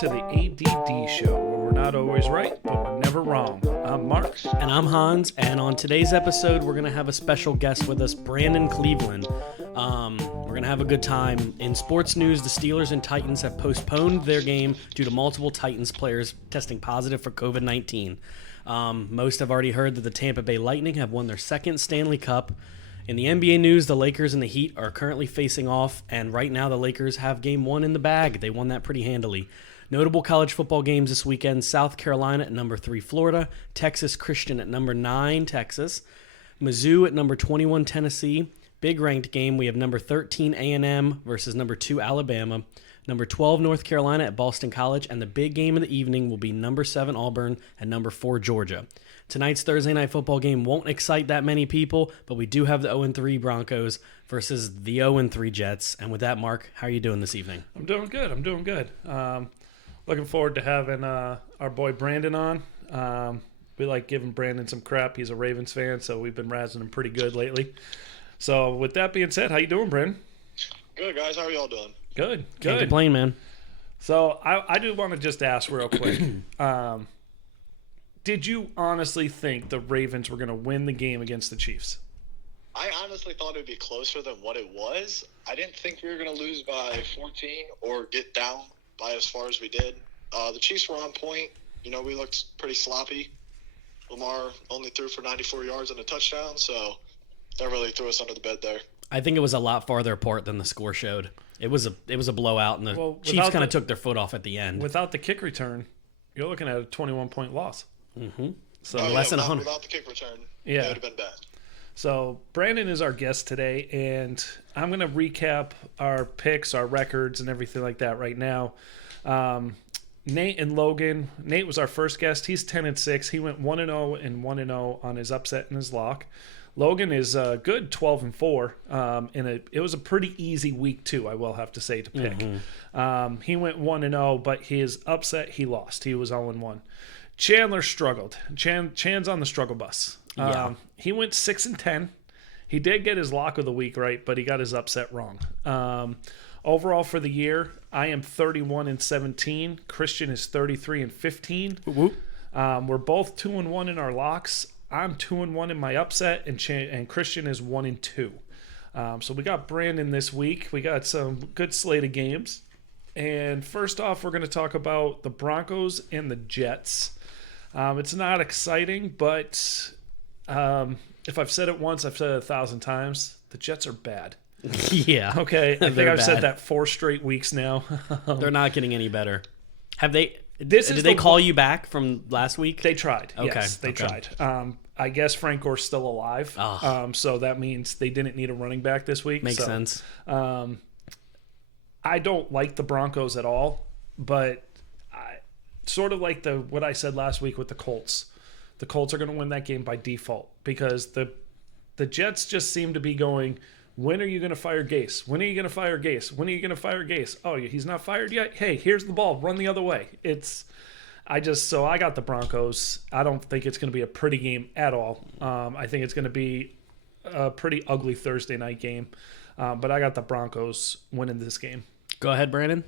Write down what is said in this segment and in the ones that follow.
to the A.D.D show, where we're not always right, but we're never wrong. I'm Mark. And I'm Hans, and on today's episode, we're going to have a special guest with us, Brandon Cleveland. We're going to have a good time. In sports news, the Steelers and Titans have postponed their game due to multiple Titans players testing positive for COVID-19. Most have already heard that the Tampa Bay Lightning have won their second Stanley Cup. In the NBA news, the Lakers and the Heat are currently facing off, and right now the Lakers have game one in the bag. They won that pretty handily. Notable college football games this weekend: South Carolina at number 3 Florida, Texas Christian at number 9 Texas, Mizzou at number 21 Tennessee. Big ranked game, we have number 13 A&M versus number 2 Alabama, number 12 North Carolina at Boston College, and the big game of the evening will be number 7 Auburn and number 4 Georgia. Tonight's Thursday night football game won't excite that many people, but we do have the 0-3 Broncos versus the 0-3 Jets. And with that, Mark, how are you doing this evening? I'm doing good. Looking forward to having our boy Brandon on. We like giving Brandon some crap. He's a Ravens fan, so we've been razzing him pretty good lately. So with that being said, how you doing, Brandon? Good, guys. How are y'all doing? Good. Can't complain, man. So I do want to just ask real quick. Did you honestly think the Ravens were going to win the game against the Chiefs? I honestly thought it would be closer than what it was. I didn't think we were going to lose by 14 or get down by as far as we did. The Chiefs were on point. You know, we looked pretty sloppy. Lamar only threw for 94 yards and a touchdown, so that really threw us under the bed there. I think it was a lot farther apart than the score showed. It was a blowout, and the Chiefs kind of took their foot off at the end. Without the kick return, you're looking at a 21-point loss. Mm-hmm. So less than 100. Without the kick return, it would have been bad. So Brandon is our guest today, and I'm going to recap our picks, our records, and everything like that right now. Nate and Logan. Nate was our first guest. He's 10-6. He went 1-0 and 1-0 on his upset and his lock. Logan is good 12-4. It was a pretty easy week too, I will have to say, to pick. Mm-hmm. He went 1-0, but his upset he lost. He was 0-1. Chandler struggled. Chan's on the struggle bus. He went 6-10. He did get his lock of the week right, but he got his upset wrong. Overall for the year, I am 31-17. Christian is 33-15. We're both 2-1 in our locks. I'm 2-1 in my upset, and Christian is 1-2. So we got Brandon this week. We got some good slate of games. And first off, we're going to talk about the Broncos and the Jets. It's not exciting, but if I've said it once, I've said it 1,000 times. The Jets are bad. Yeah. Okay, I think I've said that 4 straight weeks now. They're not getting any better. Have they? Did they call you back from last week? They tried. Okay. Yes, they tried. I guess Frank Gore's still alive. So that means they didn't need a running back this week. Makes sense. I don't like the Broncos at all, but sort of like what I said last week with the Colts. The Colts are going to win that game by default because the Jets just seem to be going, when are you going to fire Gase? When are you going to fire Gase? When are you going to fire Gase? Oh, he's not fired yet? Hey, here's the ball. Run the other way. I got the Broncos. I don't think it's going to be a pretty game at all. I think it's going to be a pretty ugly Thursday night game. But I got the Broncos winning this game. Go ahead, Brandon.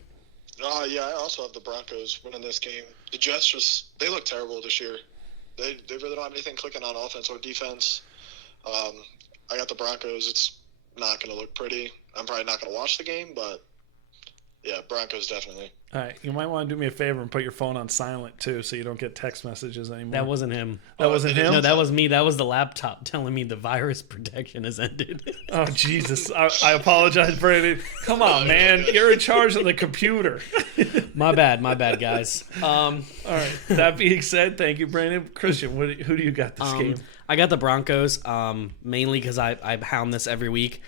Yeah, I also have the Broncos winning this game. The Jets they look terrible this year. They really don't have anything clicking on offense or defense. I got the Broncos. It's not going to look pretty. I'm probably not going to watch the game, but yeah, Broncos definitely. All right, you might want to do me a favor and put your phone on silent too, so you don't get text messages anymore. That wasn't him. That wasn't him? No, that was me. That was the laptop telling me the virus protection has ended. Oh, Jesus. I apologize, Brandon. Come on, man. You're in charge of the computer. My bad, guys. All right. That being said, thank you, Brandon. Christian, who do you got this game? I got the Broncos, mainly because I hound this every week.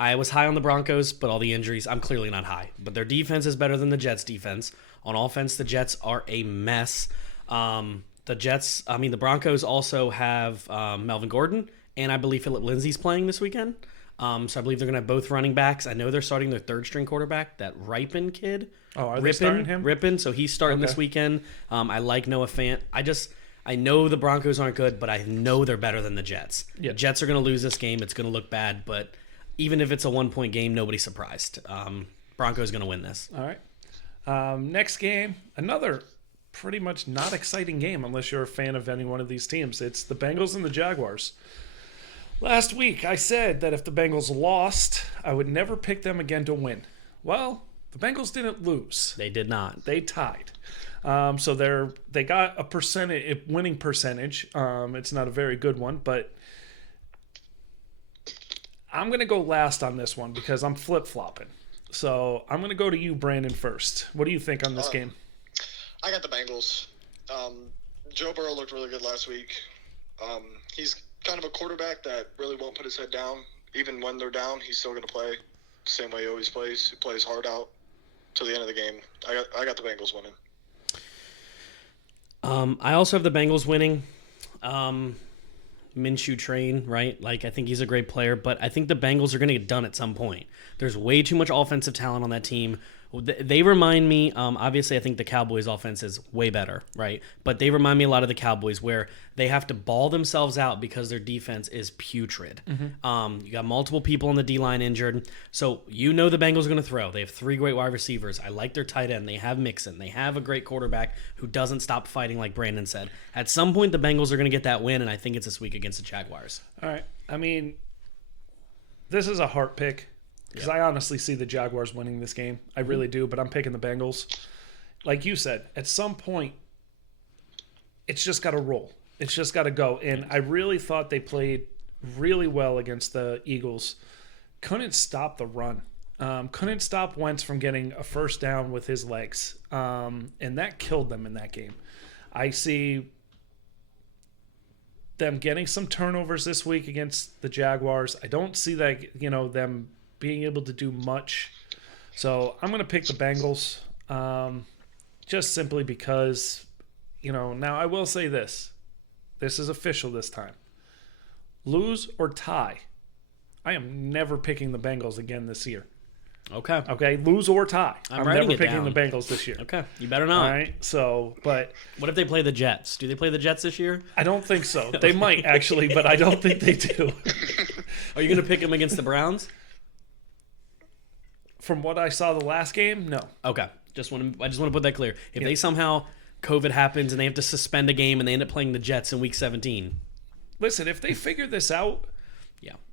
I was high on the Broncos, but all the injuries, I'm clearly not high. But their defense is better than the Jets' defense. On offense, the Jets are a mess. The Broncos also have Melvin Gordon, and I believe Phillip Lindsay's playing this weekend. So I believe they're going to have both running backs. I know they're starting their third-string quarterback, that Ripon kid. Oh, are they starting him? Ripon, so he's starting this weekend. I like Noah Fant. I know the Broncos aren't good, but I know they're better than the Jets. Yeah. The Jets are going to lose this game. It's going to look bad, but even if it's a 1-point game, nobody's surprised. Broncos going to win this. All right. Next game, another pretty much not exciting game unless you're a fan of any one of these teams. It's the Bengals and the Jaguars. Last week, I said that if the Bengals lost, I would never pick them again to win. Well, the Bengals didn't lose. They did not. They tied. So they got a winning percentage. It's not a very good one, but I'm going to go last on this one because I'm flip-flopping. So I'm going to go to you, Brandon, first. What do you think on this game? I got the Bengals. Joe Burrow looked really good last week. He's kind of a quarterback that really won't put his head down. Even when they're down, he's still going to play the same way he always plays. He plays hard out to the end of the game. I got the Bengals winning. I also have the Bengals winning. Minshew train, right? Like, I think he's a great player, but I think the Bengals are going to get done at some point. There's way too much offensive talent on that team. They remind me, obviously, I think the Cowboys' offense is way better, right? But they remind me a lot of the Cowboys where they have to ball themselves out because their defense is putrid. Mm-hmm. You got multiple people on the D-line injured. So you know the Bengals are going to throw. They have 3 great wide receivers. I like their tight end. They have Mixon. They have a great quarterback who doesn't stop fighting, like Brandon said. At some point, the Bengals are going to get that win, and I think it's this week against the Jaguars. All right. I mean, this is a heart pick. Because I honestly see the Jaguars winning this game. I really do, but I'm picking the Bengals. Like you said, at some point, it's just got to roll. It's just got to go. And I really thought they played really well against the Eagles. Couldn't stop the run. Couldn't stop Wentz from getting a first down with his legs. And that killed them in that game. I see them getting some turnovers this week against the Jaguars. I don't see that, them being able to do much. So I'm going to pick the Bengals just simply because, now I will say this. This is official this time. Lose or tie, I am never picking the Bengals again this year. Okay, lose or tie. I'm never picking the Bengals this year. Okay, you better not. All right, so, but... What if they play the Jets? Do they play the Jets this year? I don't think so. They might, actually, but I don't think they do. Are you going to pick them against the Browns? From what I saw the last game, no. Okay. I just want to put that clear. If they somehow COVID happens and they have to suspend a game and they end up playing the Jets in Week 17. Listen, if they figure this out,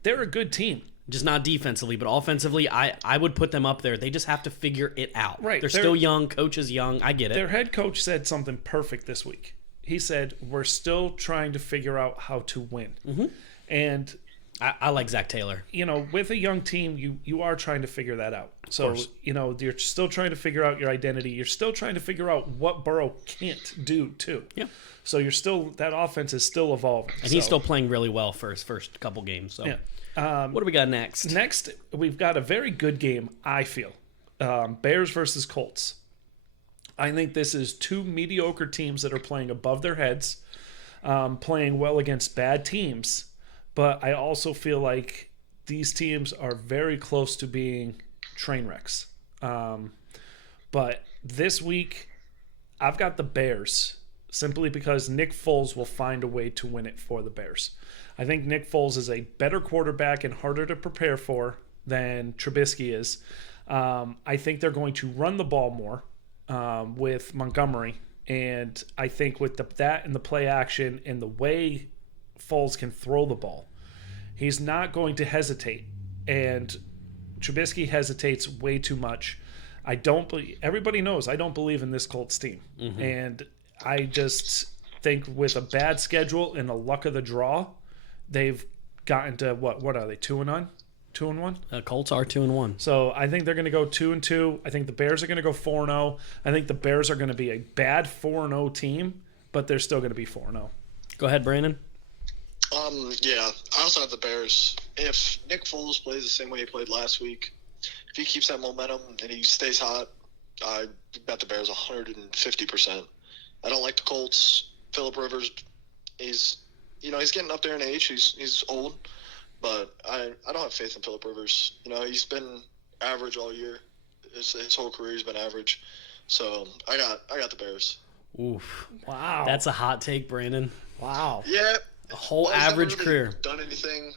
they're a good team. Just not defensively, but offensively, I would put them up there. They just have to figure it out. Right. They're still young. Coach is young. I get it. Their head coach said something perfect this week. He said, we're still trying to figure out how to win. Mm-hmm. And... I like Zach Taylor. With a young team, you are trying to figure that out. So, you're still trying to figure out your identity. You're still trying to figure out what Burrow can't do, too. Yeah. So that offense is still evolving. And he's still playing really well for his first couple games. So, what do we got next? Next, we've got a very good game, I feel. Bears versus Colts. I think this is 2 mediocre teams that are playing above their heads, playing well against bad teams. But I also feel like these teams are very close to being train wrecks. But this week, I've got the Bears simply because Nick Foles will find a way to win it for the Bears. I think Nick Foles is a better quarterback and harder to prepare for than Trubisky is. I think they're going to run the ball more with Montgomery. And I think with that and the play action and the way Foles can throw the ball, he's not going to hesitate, and Trubisky hesitates way too much. Everybody knows I don't believe in this Colts team, and I just think with a bad schedule and the luck of the draw, they've gotten to what are they 2-1? 2-1? Colts are 2-1. So I think they're going to go 2-2. I think the Bears are going to go 4-0. I think the Bears are going to be a bad 4-0 team, but they're still going to be 4-0. Go ahead, Brandon. I also have the Bears. If Nick Foles plays the same way he played last week, if he keeps that momentum and he stays hot, I bet the Bears 150%. I don't like the Colts. Phillip Rivers, he's getting up there in age. He's old, but I don't have faith in Phillip Rivers. He's been average all year. His whole career he's been average. So I got the Bears. Oof! Wow, that's a hot take, Brandon. Wow. Yeah. A whole average never really career. Done anything,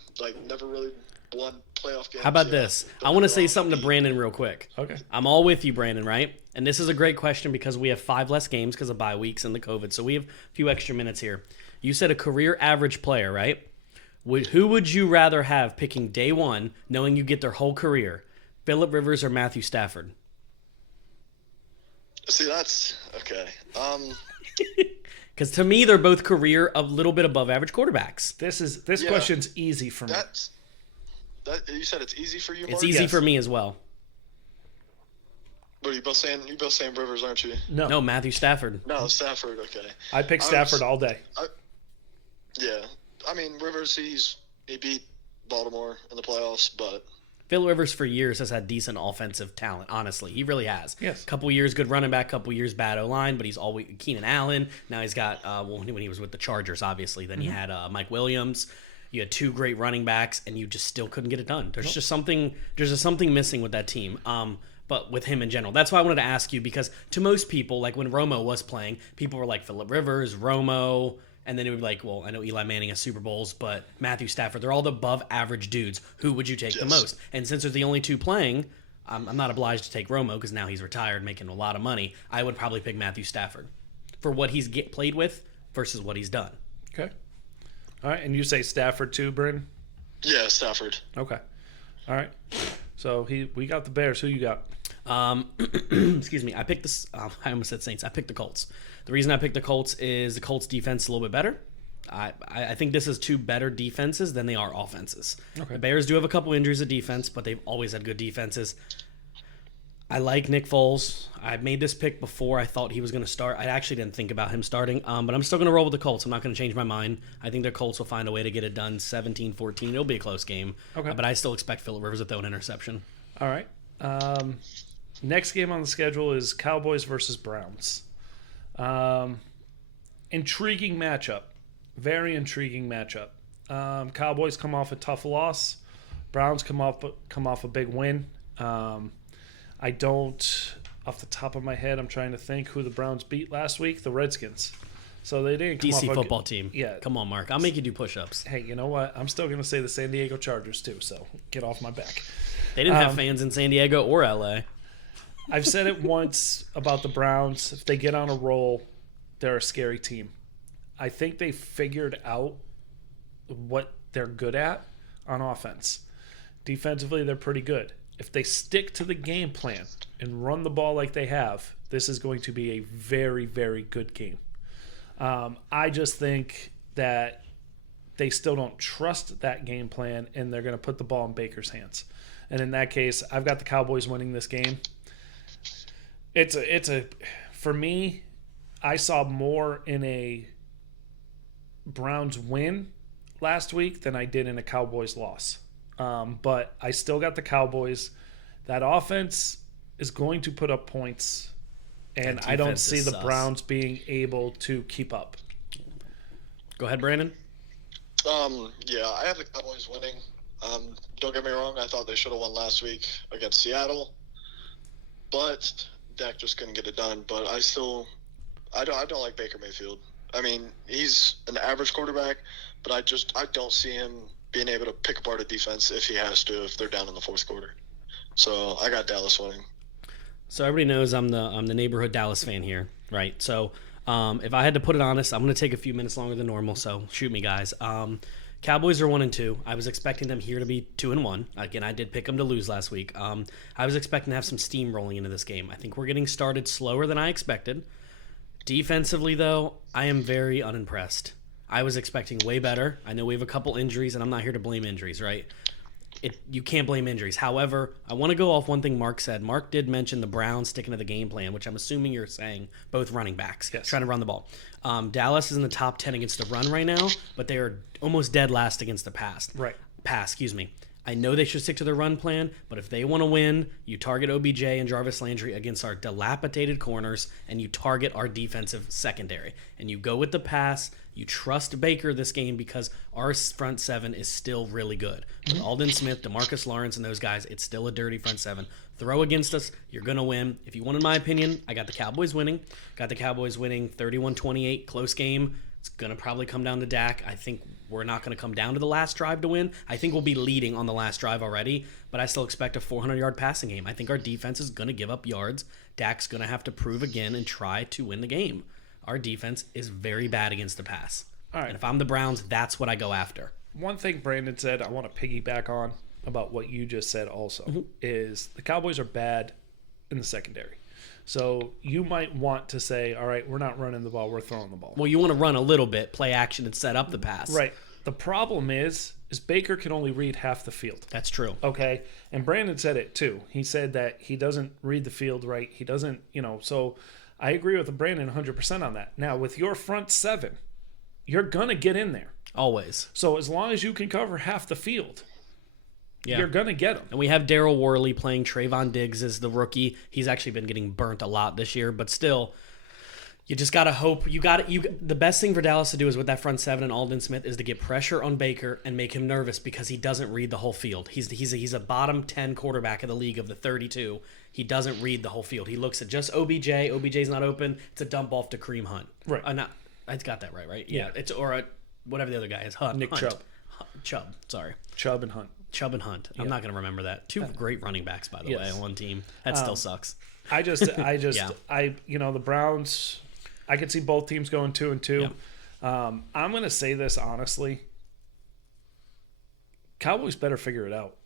never really won playoff games. How about yeah. this? Don't I want to get me say wrong, something to he- Brandon real quick. Okay. I'm all with you, Brandon, right? And this is a great question because we have 5 less games because of bye weeks and the COVID. So we have a few extra minutes here. You said a career average player, right? Who would you rather have picking day one, knowing you get their whole career? Phillip Rivers or Matthew Stafford? See, that's okay. Because to me, they're both career a little bit above average quarterbacks. This Yeah. question's easy for me. That you said it's easy for you. It's Mark? easy Yes. for me as well. But you both saying Rivers, aren't you? No, Matthew Stafford. No, Stafford. Okay. I pick I Stafford was- all day. Yeah, I mean Rivers. He beat Baltimore in the playoffs, but Phil Rivers for years has had decent offensive talent. Honestly, he really has. Yes. Couple years good running back, couple years bad O line, but he's always Keenan Allen. Now he's got when he was with the Chargers, obviously. Then you had Mike Williams. You had 2 great running backs, and you just still couldn't get it done. There's just something missing with that team. But with him in general, that's why I wanted to ask you because to most people, like when Romo was playing, people were like Phillip Rivers, Romo. And then it would be like, well, I know Eli Manning has Super Bowls, but Matthew Stafford, they're all the above average dudes. Who would you take the Yes. most? And since they're the only 2 playing, I'm not obliged to take Romo because now he's retired making a lot of money. I would probably pick Matthew Stafford for what he's played with versus what he's done. Okay. All right, and you say Stafford too, Brandon? yeah, Stafford. Okay. All right. So we got the Bears. Who you got? Excuse me. I picked this. I almost said Saints. I picked the Colts. The reason I picked the Colts is the Colts defense is a little bit better. I think this is 2 better defenses than they are offenses. Okay. The Bears do have a couple injuries at defense, but they've always had good defenses. I like Nick Foles. I made this pick before I thought he was going to start. I actually didn't think about him starting, but I'm still going to roll with the Colts. I'm not going to change my mind. I think the Colts will find a way to get it done 17-14. It'll be a close game, Okay. But I still expect Phillip Rivers to throw an interception. All right. Next game on the schedule is Cowboys versus Browns. Intriguing matchup. Very intriguing matchup. Cowboys come off a tough loss. Browns come off a big win. I don't, off the top of my head, I'm trying to think who the Browns beat last week. The Redskins. So they didn't come DC off football team. Yeah. Come on, Mark. I'll make you do push-ups. Hey, you know what? I'm still going to say the San Diego Chargers too, so get off my back. They didn't have fans in San Diego or LA. I've said it once about the Browns. If they get on a roll, they're a scary team. I think they figured out what they're good at on offense. Defensively, they're pretty good. If they stick to the game plan and run the ball like they have, this is going to be a very, very good game. I just think that they still don't trust that game plan, and they're going to put the ball in Baker's hands. And in that case, I've got the Cowboys winning this game. For me, I saw more in a Browns win last week than I did in a Cowboys loss. But I still got the Cowboys. That offense is going to put up points, and I don't defense see is the sus. Browns being able to keep up. Go ahead, Brandon. Yeah, I have the Cowboys winning. Don't get me wrong, I thought they should have won last week against Seattle, but Dak just couldn't get it done. But I don't like Baker Mayfield. I mean, he's an average quarterback, but I don't see him being able to pick apart a defense if he has to, if they're down in the fourth quarter. So I got Dallas winning. So everybody knows I'm the neighborhood Dallas fan here, right? So if I had to put it honest, I'm going to take a few minutes longer than normal. So shoot me, guys. Cowboys are 1-2. I was expecting them here to be 2-1. Again, I did pick them to lose last week. I was expecting to have some steam rolling into this game. I think we're getting started slower than I expected. Defensively, though, I am very unimpressed. I was expecting way better. I know we have a couple injuries, and I'm not here to blame injuries, right? You can't blame injuries. However, I want to go off one thing Mark said. Mark did mention the Browns sticking to the game plan, which I'm assuming you're saying both running backs, Yes. trying to run the ball. Dallas is in the top 10 against the run right now, but they are almost dead last against the pass. Right. Excuse me. I know they should stick to their run plan, but if they want to win, you target OBJ and Jarvis Landry against our dilapidated corners, and you target our defensive secondary. And you go with the pass. You trust Baker this game because our front seven is still really good. With Aldon Smith, DeMarcus Lawrence, and those guys, it's still a dirty front seven. Throw against us, you're going to win. If you wanted my opinion, I got the Cowboys winning. Got the Cowboys winning 31-28, close game. It's going to probably come down to Dak. I think we're not going to come down to the last drive to win. I think we'll be leading on the last drive already, but I still expect a 400-yard passing game. I think our defense is going to give up yards. Dak's going to have to prove again and try to win the game. Our defense is very bad against the pass. All right. And if I'm the Browns, that's what I go after. One thing Brandon said I want to piggyback on about what you just said also is the Cowboys are bad in the secondary. So you might want to say, all right, we're not running the ball, we're throwing the ball. Well, you want to run a little bit, play action, and set up the pass. Right. The problem is Baker can only read half the field. That's true. Okay. And Brandon said it too. He said that he doesn't read the field right. He doesn't, so I agree with Brandon 100% on that. Now, with your front seven, you're going to get in there. Always. So as long as you can cover half the field, yeah, you're going to get them. And we have Darryl Worley playing Trayvon Diggs as the rookie. He's actually been getting burnt a lot this year, but still, you just got to hope. The best thing for Dallas to do is with that front seven and Aldon Smith is to get pressure on Baker and make him nervous because he doesn't read the whole field. He's a bottom 10 quarterback of the league of the 32. He doesn't read the whole field. He looks at just OBJ. OBJ's not open. It's a dump off to Kareem Hunt. Right. I got that right? Yeah. It's whatever the other guy is. Nick Chubb. Chubb. Sorry. Chubb and Hunt. Chubb and Hunt. I'm not going to remember that. Two great running backs, by the way, on one team. That still sucks. The Browns, I could see both teams going 2-2. Yeah. I'm going to say this honestly. Cowboys better figure it out.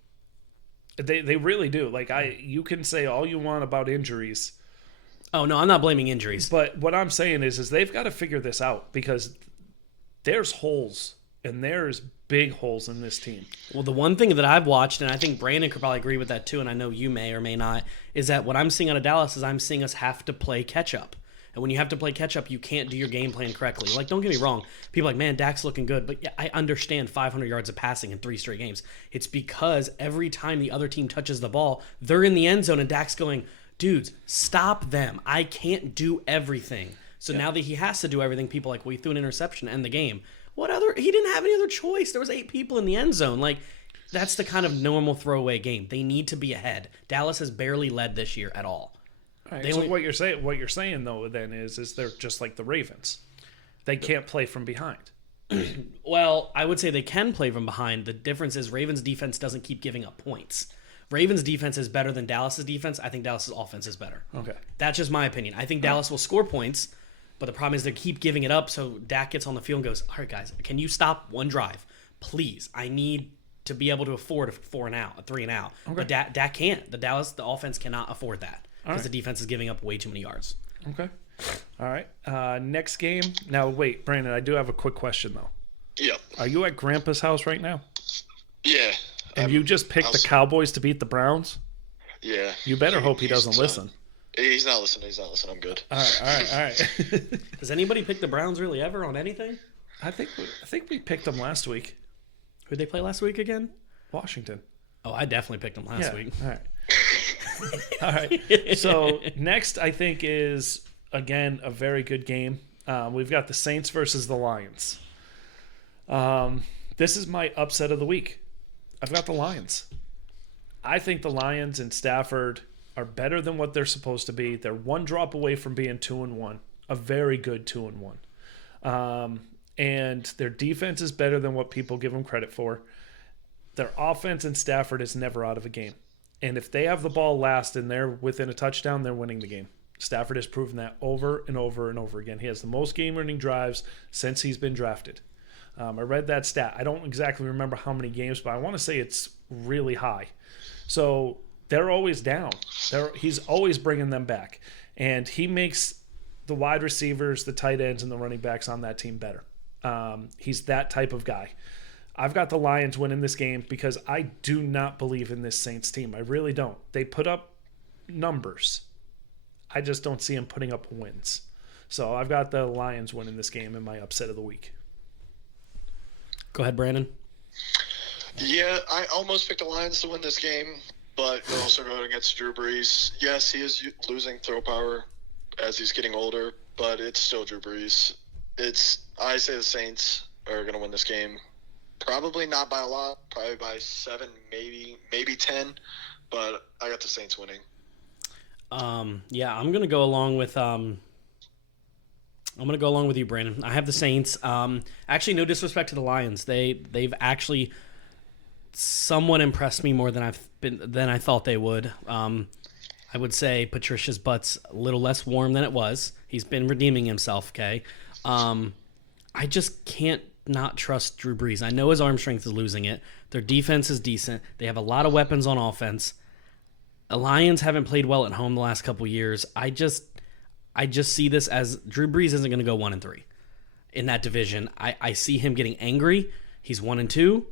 They really do. You can say all you want about injuries. Oh, no, I'm not blaming injuries. But what I'm saying is they've got to figure this out because there's holes and there's big holes in this team. Well, the one thing that I've watched, and I think Brandon could probably agree with that too, and I know you may or may not, is that what I'm seeing out of Dallas is I'm seeing us have to play catch-up. And when you have to play catch-up, you can't do your game plan correctly. Don't get me wrong. People are like, man, Dak's looking good. But yeah, I understand 500 yards of passing in 3 straight games. It's because every time the other team touches the ball, they're in the end zone, and Dak's going, dudes, stop them. I can't do everything. So now that he has to do everything, people are like, well, he threw an interception to end the game. He didn't have any other choice. There was 8 people in the end zone. That's the kind of normal throwaway game. They need to be ahead. Dallas has barely led this year at all. Right, what you're saying though then is they're just like the Ravens. They can't play from behind. Well, I would say they can play from behind. The difference is Ravens defense doesn't keep giving up points. Ravens defense is better than Dallas's defense. I think Dallas's offense is better. Okay. That's just my opinion. I think Dallas will score points. But the problem is they keep giving it up, so Dak gets on the field and goes, all right, guys, can you stop one drive? Please. I need to be able to afford a 3 and out. Okay. But Dak can't. The offense cannot afford that because the defense is giving up way too many yards. Okay. All right. Next game. Now, wait, Brandon, I do have a quick question, though. Yeah. Are you at Grandpa's house right now? Yeah. And you just picked the Cowboys to beat the Browns? Yeah. You better hope he doesn't listen. He's not listening. I'm good. All right. Does anybody pick the Browns really ever on anything? I think we picked them last week. Who'd they play last week again? Washington. Oh, I definitely picked them last week. All right. All right. So next, I think is again a very good game. We've got the Saints versus the Lions. This is my upset of the week. I've got the Lions. I think the Lions and Stafford are better than what they're supposed to be. They're one drop away from being 2-1, a very good 2-1. And their defense is better than what people give them credit for. Their offense and Stafford is never out of a game. And if they have the ball last and they're within a touchdown, they're winning the game. Stafford has proven that over and over and over again. He has the most game-winning drives since he's been drafted. I read that stat. I don't exactly remember how many games, but I want to say it's really high. So they're always down. He's always bringing them back. And he makes the wide receivers, the tight ends, and the running backs on that team better. He's that type of guy. I've got the Lions winning this game because I do not believe in this Saints team. I really don't. They put up numbers. I just don't see them putting up wins. So I've got the Lions winning this game in my upset of the week. Go ahead, Brandon. Yeah, I almost picked the Lions to win this game, but you're also going against Drew Brees. Yes, he is losing throw power as he's getting older, but it's still Drew Brees. I say the Saints are going to win this game. Probably not by a lot, probably by 7, maybe 10, but I got the Saints winning. Yeah, I'm going to go along with I'm gonna go along with you, Brandon. I have the Saints. Actually, no disrespect to the Lions. They've actually somewhat impressed me more than I thought they would. I would say Patricia's butt's a little less warm than it was. He's been redeeming himself. Okay, I just can't not trust Drew Brees. I know his arm strength is losing it. Their defense is decent. They have a lot of weapons on offense. The Lions haven't played well at home the last couple years. I just see this as Drew Brees isn't going to go 1-3 in that division. I see him getting angry. He's 1-2.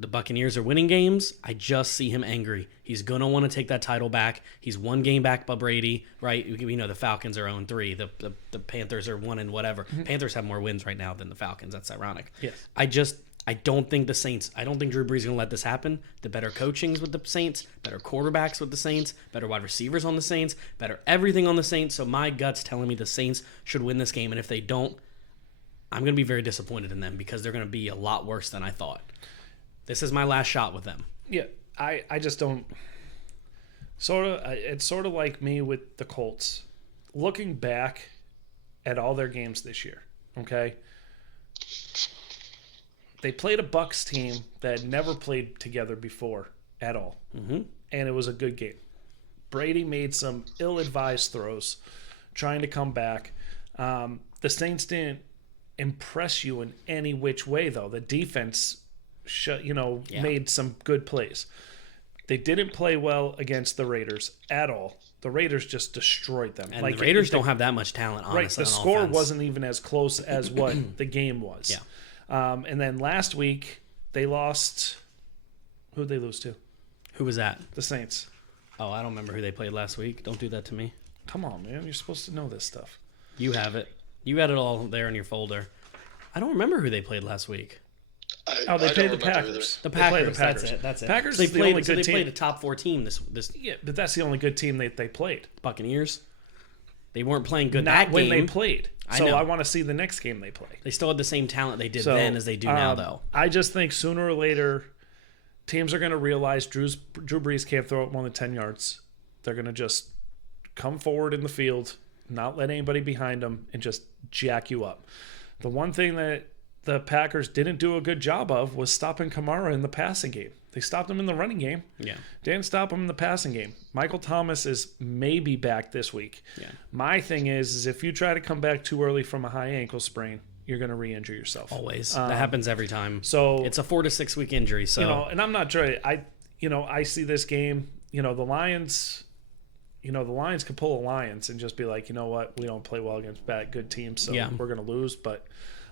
The Buccaneers are winning games. I just see him angry. He's going to want to take that title back. He's one game back by Brady, right? We know the Falcons are 0-3. The Panthers are 1 and whatever. Mm-hmm. Panthers have more wins right now than the Falcons. That's ironic. Yes. I don't think the Saints, I don't think Drew Brees is going to let this happen. The better coaching's with the Saints, better quarterbacks with the Saints, better wide receivers on the Saints, better everything on the Saints. So my gut's telling me the Saints should win this game. And if they don't, I'm going to be very disappointed in them because they're going to be a lot worse than I thought. This is my last shot with them. Yeah, I just don't. It's sort of like me with the Colts. Looking back at all their games this year, okay? They played a Bucs team that had never played together before at all. Mm-hmm. And it was a good game. Brady made some ill-advised throws trying to come back. The Saints didn't impress you in any which way, though. The defense made some good plays. They didn't play well against the Raiders at all. The Raiders just destroyed them. And the Raiders don't have that much talent, honestly. Right, the score wasn't even as close as what the game was. Yeah. And then last week, they lost. Who did they lose to? Who was that? The Saints. Oh, I don't remember who they played last week. Don't do that to me. Come on, man. You're supposed to know this stuff. You have it. You had it all there in your folder. I don't remember who they played last week. They played the Packers. The Packers. They played the Packers. That's it. Packers they is the only good they team. played a top 4 team this. Yeah, but that's the only good team they played. Buccaneers. They weren't playing good Not that when game. they played. I So know. I want to see the next game they play. They still had the same talent they did then as they do now, though. I just think sooner or later, teams are going to realize Drew Brees can't throw it more than 10 yards. They're going to just come forward in the field, not let anybody behind them, and just jack you up. The one thing that the Packers didn't do a good job of was stopping Kamara in the passing game. They stopped him in the running game. Yeah. Didn't stop him in the passing game. Michael Thomas is maybe back this week. Yeah. My thing is if you try to come back too early from a high ankle sprain, you're going to re-injure yourself. Always. That happens every time. So it's a 4 to 6 week injury. So and I'm not sure. I see this game. The Lions. The Lions could pull a Lions and just be like, you know what, we don't play well against good teams, so we're going to lose. But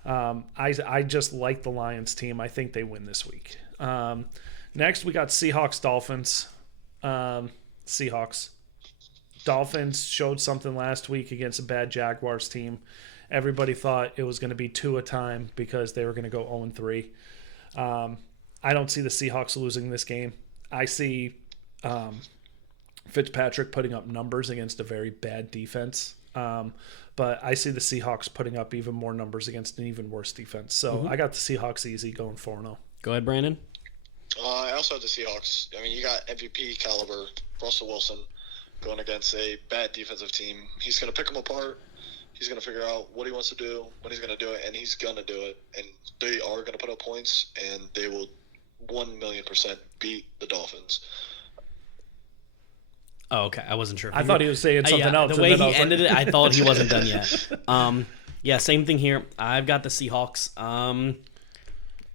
I just like the Lions team. I think they win this week. Next, we got Seahawks-Dolphins. Seahawks. Dolphins showed something last week against a bad Jaguars team. Everybody thought it was going to be 2 a time because they were going to go 0-3. I don't see the Seahawks losing this game. I see Fitzpatrick putting up numbers against a very bad defense. But I see the Seahawks putting up even more numbers against an even worse defense. So I got the Seahawks easy going 4-0. Go ahead, Brandon. I also have the Seahawks. I mean, you got MVP caliber Russell Wilson going against a bad defensive team. He's going to pick them apart. He's going to figure out what he wants to do, when he's going to do it, and he's going to do it. And they are going to put up points, and they will 1,000,000% beat the Dolphins. Oh, okay. I wasn't sure. I thought he was saying something else. The way he ended it, I thought he wasn't done yet. Yeah, same thing here. I've got the Seahawks.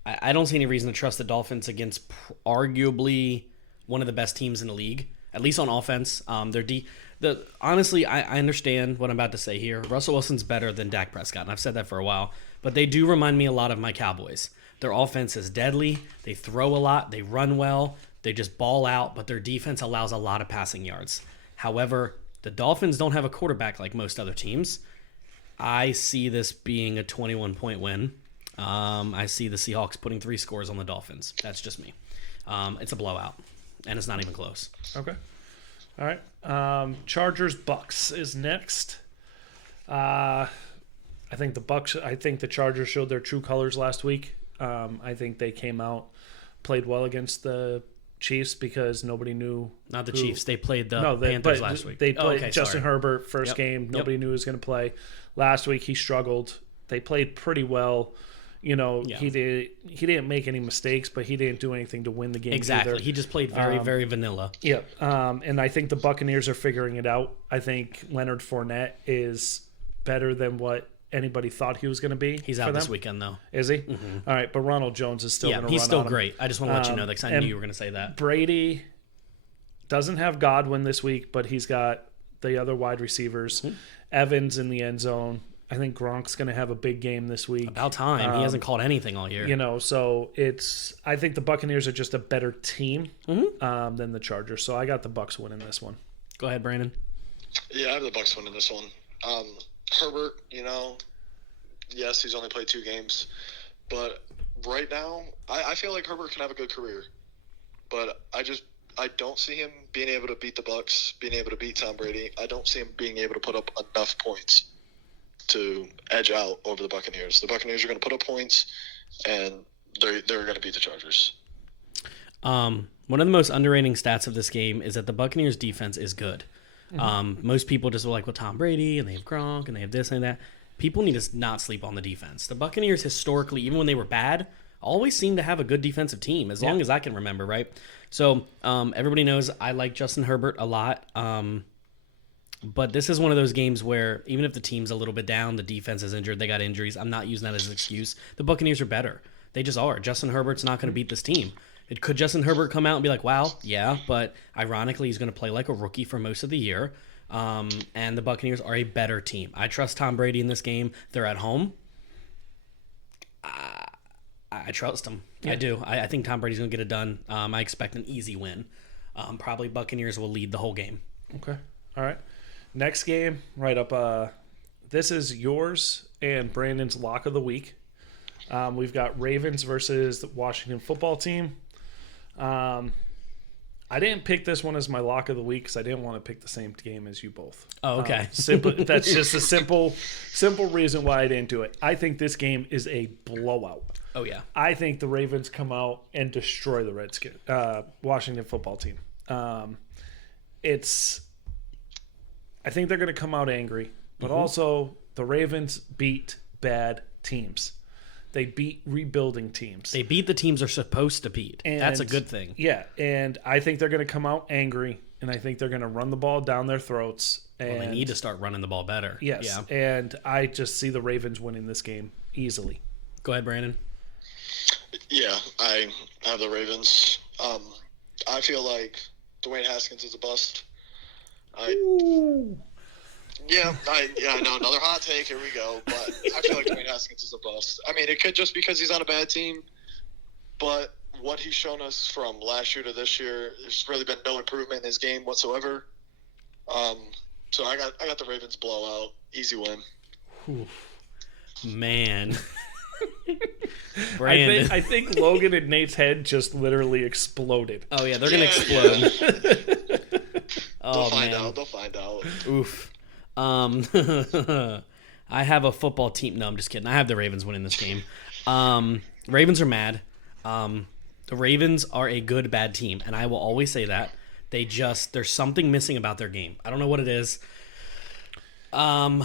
I don't see any reason to trust the Dolphins against arguably one of the best teams in the league, at least on offense. Honestly, I understand what I'm about to say here. Russell Wilson's better than Dak Prescott, and I've said that for a while. But they do remind me a lot of my Cowboys. Their offense is deadly. They throw a lot. They run well. They just ball out, but their defense allows a lot of passing yards. However, the Dolphins don't have a quarterback like most other teams. I see this being a 21-point win. I see the Seahawks putting 3 scores on the Dolphins. That's just me. It's a blowout, and it's not even close. Okay. All right. Chargers-Bucks is next. I think the Chargers showed their true colors last week. I think they came out, played well against the Chiefs because nobody knew. Not the Chiefs. They played the No, Panthers last week. They played okay, Justin sorry. Herbert first game. Nobody knew he was going to play. Last week he struggled. They played pretty well. He didn't make any mistakes, but he didn't do anything to win the game. Exactly. Either. He just played very vanilla. Yeah. And I think the Buccaneers are figuring it out. I think Leonard Fournette is better than what anybody thought he was going to be. He's out this weekend, though. Is he? Mm-hmm. All right, but Ronald Jones is still going to run he's still on him. great. I just want to let you know that because I knew you were going to say that. Brady doesn't have Godwin this week, but he's got the other wide receivers. Mm-hmm. Evans in the end zone. I think Gronk's going to have a big game this week. About time. He hasn't called anything all year. So I think the Buccaneers are just a better team than the Chargers. So I got the Bucs winning this one. Go ahead, Brandon. Yeah, I have the Bucs winning this one. Herbert, yes, he's only played 2 games, but right now, I feel like Herbert can have a good career, but I don't see him being able to beat the Bucs, being able to beat Tom Brady. I don't see him being able to put up enough points to edge out over the Buccaneers. The Buccaneers are going to put up points, and they're going to beat the Chargers. One of the most underrated stats of this game is that the Buccaneers defense is good. Most people just are like, well, Tom Brady, and they have Gronk, and they have this and that. People need to not sleep on the defense. The Buccaneers historically, even when they were bad, always seem to have a good defensive team, as long as I can remember, right? So everybody knows I like Justin Herbert a lot. But this is one of those games where even if the team's a little bit down, the defense is injured, they got injuries, I'm not using that as an excuse. The Buccaneers are better. They just are. Justin Herbert's not going to beat this team. Could Justin Herbert come out and be like, wow, yeah, but ironically, he's going to play like a rookie for most of the year. And the Buccaneers are a better team. I trust Tom Brady in this game. They're at home. I trust him. Yeah. I do. I think Tom Brady's going to get it done. I expect an easy win. Probably Buccaneers will lead the whole game. Okay. All right. Next game, right up. This is yours and Brandon's lock of the week. We've got Ravens versus the Washington football team. I didn't pick this one as my lock of the week because I didn't want to pick the same game as you both. Oh, okay. That's just a simple reason why I didn't do it. I think this game is a blowout. Oh, yeah. I think the Ravens come out and destroy the Washington football team. I think they're going to come out angry, but also the Ravens beat bad teams. They beat rebuilding teams. They beat the teams they're supposed to beat. That's a good thing. Yeah, and I think they're going to come out angry, and I think they're going to run the ball down their throats. And they need to start running the ball better. Yes, yeah. And I just see the Ravens winning this game easily. Go ahead, Brandon. Yeah, I have the Ravens. I feel like Dwayne Haskins is a bust. I know, another hot take. Here we go. But I feel like Dwayne Haskins is a bust. I mean, it could just because he's on a bad team, but what he's shown us from last year to this year, there's really been no improvement in his game whatsoever. So I got the Ravens blowout, easy win. Whew. Man. Brandon. I think Logan and Nate's head just literally exploded. Oh yeah, they're gonna explode. They'll find out. Oof. I have a football team. No, I'm just kidding. I have the Ravens winning this game. Ravens are mad. The Ravens are a good, bad team, and I will always say that. There's something missing about their game. I don't know what it is. You want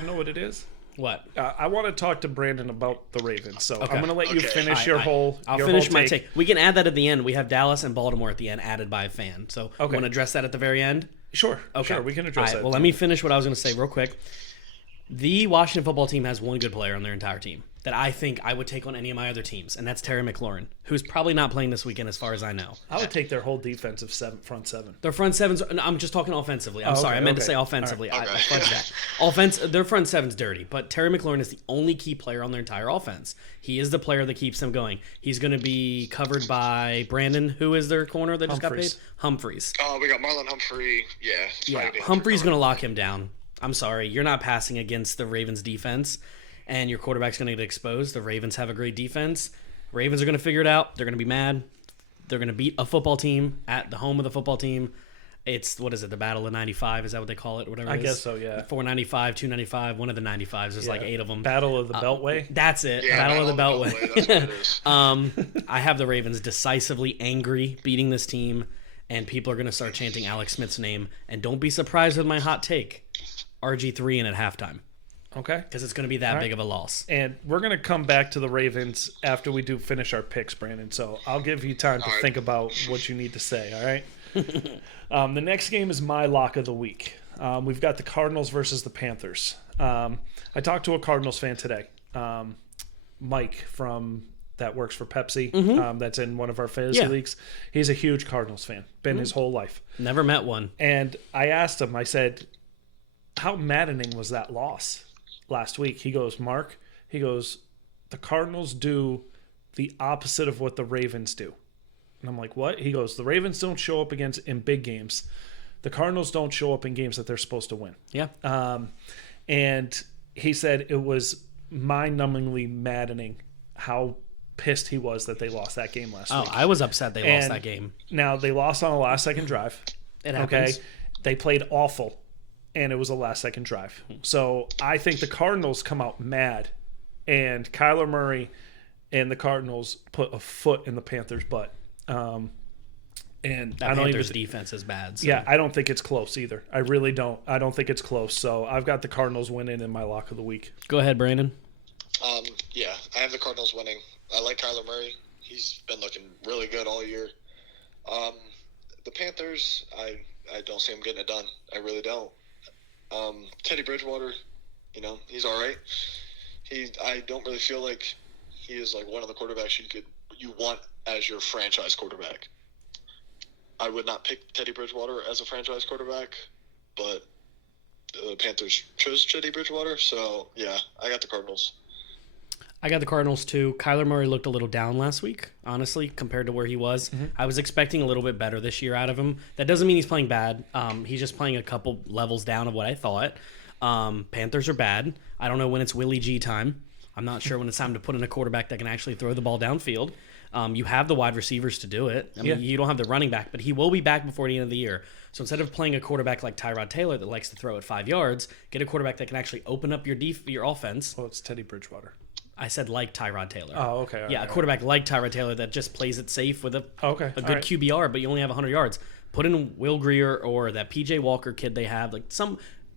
to know what it is? What? I want to talk to Brandon about the Ravens, so Okay. I'm going to let you finish I'll finish my take. We can add that at the end. We have Dallas and Baltimore at the end added by a fan. So you want to address that at the very end? Sure. Okay. Sure, we can address that. Well, let me finish what I was going to say real quick. The Washington football team has one good player on their entire team that I think I would take on any of my other teams, and that's Terry McLaurin, who's probably not playing this weekend as far as I know. I would take their whole defensive front seven. Their front sevens. I'm just talking offensively. I'm sorry. I meant to say offensively. Right. I fudged that. Their front seven's dirty, but Terry McLaurin is the only key player on their entire offense. He is the player that keeps them going. He's going to be covered by Brandon, who is their corner that just got paid? Humphreys. Oh, we got Marlon Humphrey. Yeah. Humphrey's going to lock him down. I'm sorry. You're not passing against the Ravens defense, and your quarterback's going to get exposed. The Ravens have a great defense. Ravens are going to figure it out. They're going to be mad. They're going to beat a football team at the home of the football team. It's, what is it, the Battle of 95? Is that what they call it? Whatever it I is. guess so, yeah. 495, 295, one of the 95s. There's like 8 of them. Battle of the Beltway. That's it. Yeah, Battle of the Beltway, that's what it Beltway. is. I have the Ravens decisively angry beating this team, and people are going to start chanting Alex Smith's name. And don't be surprised with my hot take. RG3 in at halftime. Okay. Because it's going to be that big of a loss. And we're going to come back to the Ravens after we do finish our picks, Brandon. So I'll give you time to think about what you need to say, all right? The next game is my lock of the week. We've got the Cardinals versus the Panthers. I talked to a Cardinals fan today, Mike that works for Pepsi, that's in one of our fantasy leagues. He's a huge Cardinals fan, been his whole life. Never met one. And I asked him, I said, how maddening was that loss last week? He goes, Mark, the Cardinals do the opposite of what the Ravens do. And I'm like, what? He goes, the Ravens don't show up in big games. The Cardinals don't show up in games that they're supposed to win. Yeah. And he said it was mind-numbingly maddening how pissed he was that they lost that game last week. I was upset they lost that game. Now, they lost on a last-second drive. It happens. Okay? They played awful, and it was a last-second drive. So I think the Cardinals come out mad, and Kyler Murray and the Cardinals put a foot in the Panthers' butt. And That I don't Panthers even defense is bad. So. Yeah, I don't think it's close either. I really don't. I don't think it's close. So I've got the Cardinals winning in my lock of the week. Go ahead, Brandon. Yeah, I have the Cardinals winning. I like Kyler Murray. He's been looking really good all year. The Panthers, I don't see him getting it done. I really don't. Teddy Bridgewater, he's all right. I don't really feel like he is like one of the quarterbacks you want as your franchise quarterback. I would not pick Teddy Bridgewater as a franchise quarterback, but the Panthers chose Teddy Bridgewater, so yeah, I got the Cardinals. I got the Cardinals too. Kyler Murray looked a little down last week, honestly, compared to where he was. Mm-hmm. I was expecting a little bit better this year out of him. That doesn't mean he's playing bad. He's just playing a couple levels down of what I thought. Panthers are bad. I don't know when it's Willie G time. I'm not sure when it's time to put in a quarterback that can actually throw the ball downfield. You have the wide receivers to do it. I mean, you don't have the running back, but he will be back before the end of the year. So instead of playing a quarterback like Tyrod Taylor that likes to throw at 5 yards, get a quarterback that can actually open up your offense. Oh, it's Teddy Bridgewater. I said like Tyrod Taylor. Oh, okay. A quarterback like Tyrod Taylor that just plays it safe with a good QBR, but you only have 100 yards. Put in Will Grier or that PJ Walker kid they have.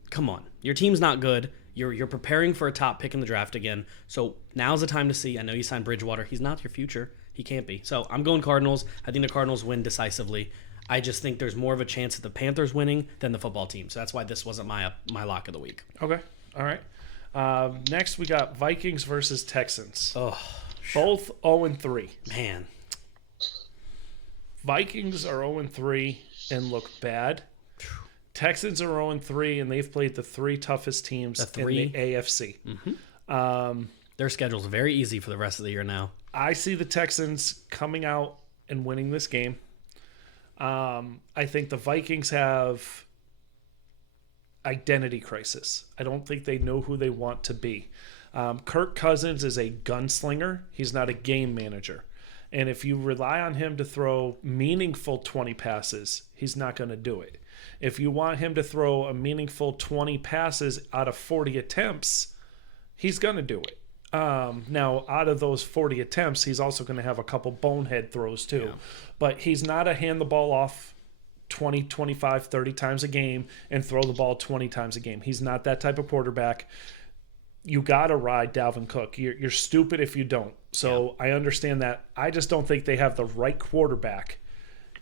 Come on. Your team's not good. You're preparing for a top pick in the draft again. So now's the time to see. I know you signed Bridgewater. He's not your future. He can't be. So I'm going Cardinals. I think the Cardinals win decisively. I just think there's more of a chance of the Panthers winning than the football team. So that's why this wasn't my lock of the week. Okay. All right. Next, we got Vikings versus Texans. Oh, both 0-3. Man. Vikings are 0-3 and look bad. Texans are 0-3, and they've played the three toughest teams in the AFC. Mm-hmm. Their schedule's very easy for the rest of the year now. I see the Texans coming out and winning this game. I think the Vikings have identity crisis. I don't think they know who they want to be. Kirk Cousins is a gunslinger. He's not a game manager. And if you rely on him to throw meaningful 20 passes, he's not going to do it. If you want him to throw a meaningful 20 passes out of 40 attempts, he's going to do it. Now, out of those 40 attempts, he's also going to have a couple bonehead throws too. Yeah. But he's not a hand the ball off 20, 25, 30 times a game and throw the ball 20 times a game. He's not that type of quarterback. You got to ride Dalvin Cook. You're stupid if you don't. So I understand that. I just don't think they have the right quarterback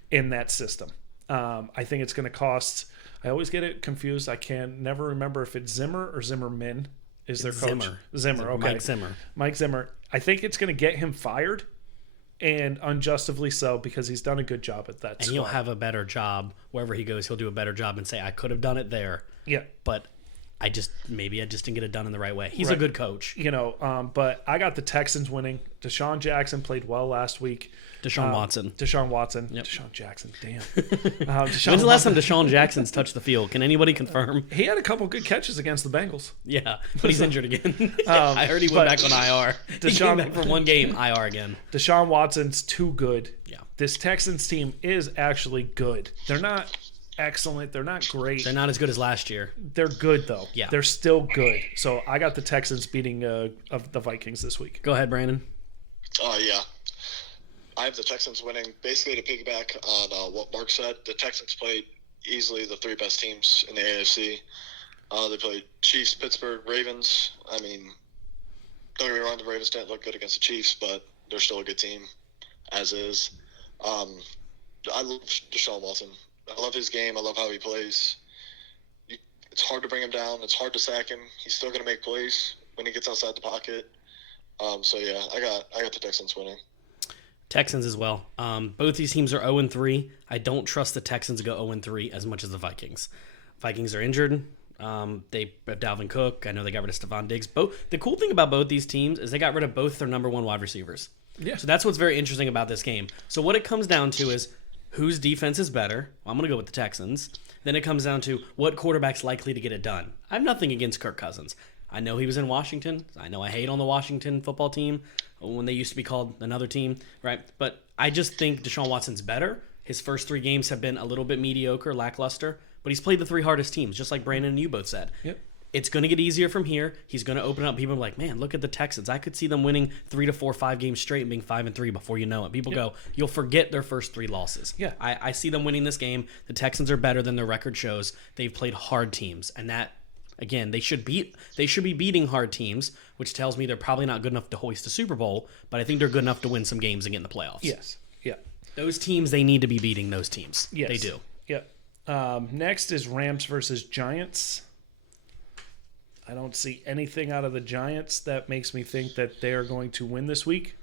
in that system. I think it's going to cost – I always get it confused. I can never remember if it's Zimmer or Zimmerman is their coach. Zimmer, okay. Mike Zimmer. I think it's going to get him fired, and unjustly so, because he's done a good job at that. And he'll have a better job. Wherever he goes, he'll do a better job and say, I could have done it there. Yeah. But I just didn't get it done in the right way. He's a good coach. But I got the Texans winning. Deshaun Jackson played well last week. Deshaun Watson. Yep. Deshaun Jackson. Damn. When's the last time Deshaun Jackson's touched the field? Can anybody confirm? He had a couple good catches against the Bengals. Yeah, but he's injured again. I heard he went back on IR. He came back for one game, IR again. Deshaun Watson's too good. Yeah. This Texans team is actually good. They're not excellent. They're not great. They're not as good as last year. They're good, though. Yeah. They're still good. So I got the Texans beating of the Vikings this week. Go ahead, Brandon. Yeah. I have the Texans winning. Basically, to piggyback on what Mark said, the Texans played easily the three best teams in the AFC. They played Chiefs, Pittsburgh, Ravens. I mean, don't get me wrong, the Ravens didn't look good against the Chiefs, but they're still a good team, as is. I love Deshaun Watson. I love his game. I love how he plays. It's hard to bring him down. It's hard to sack him. He's still going to make plays when he gets outside the pocket. So yeah, I got the Texans winning. Texans as well. Both these teams are 0-3. I don't trust the Texans to go 0-3 as much as the Vikings. Vikings are injured. They have Dalvin Cook. I know they got rid of Stephon Diggs. The cool thing about both these teams is they got rid of both their number one wide receivers. Yeah. So that's what's very interesting about this game. So what it comes down to is whose defense is better. Well, I'm going to go with the Texans. Then it comes down to what quarterback's likely to get it done. I have nothing against Kirk Cousins. I know he was in Washington. I know I hate on the Washington football team when they used to be called another team, right? But I just think Deshaun Watson's better. His first 3 games have been a little bit mediocre, lackluster, but he's played the 3 hardest teams, just like Brandon and you both said. Yep. It's going to get easier from here. He's going to open up. People are like, man, look at the Texans. I could see them winning 3 to 4, 5 games straight and being 5-3 before you know it. People go, you'll forget their first 3 losses. Yeah. I see them winning this game. The Texans are better than their record shows. They've played hard teams, and that, again, they should be beating hard teams, which tells me they're probably not good enough to hoist a Super Bowl, but I think they're good enough to win some games and get in the playoffs. Yes. Yeah. Those teams, they need to be beating those teams. Yes. They do. Yeah. Next is Rams versus Giants. I don't see anything out of the Giants that makes me think that they are going to win this week.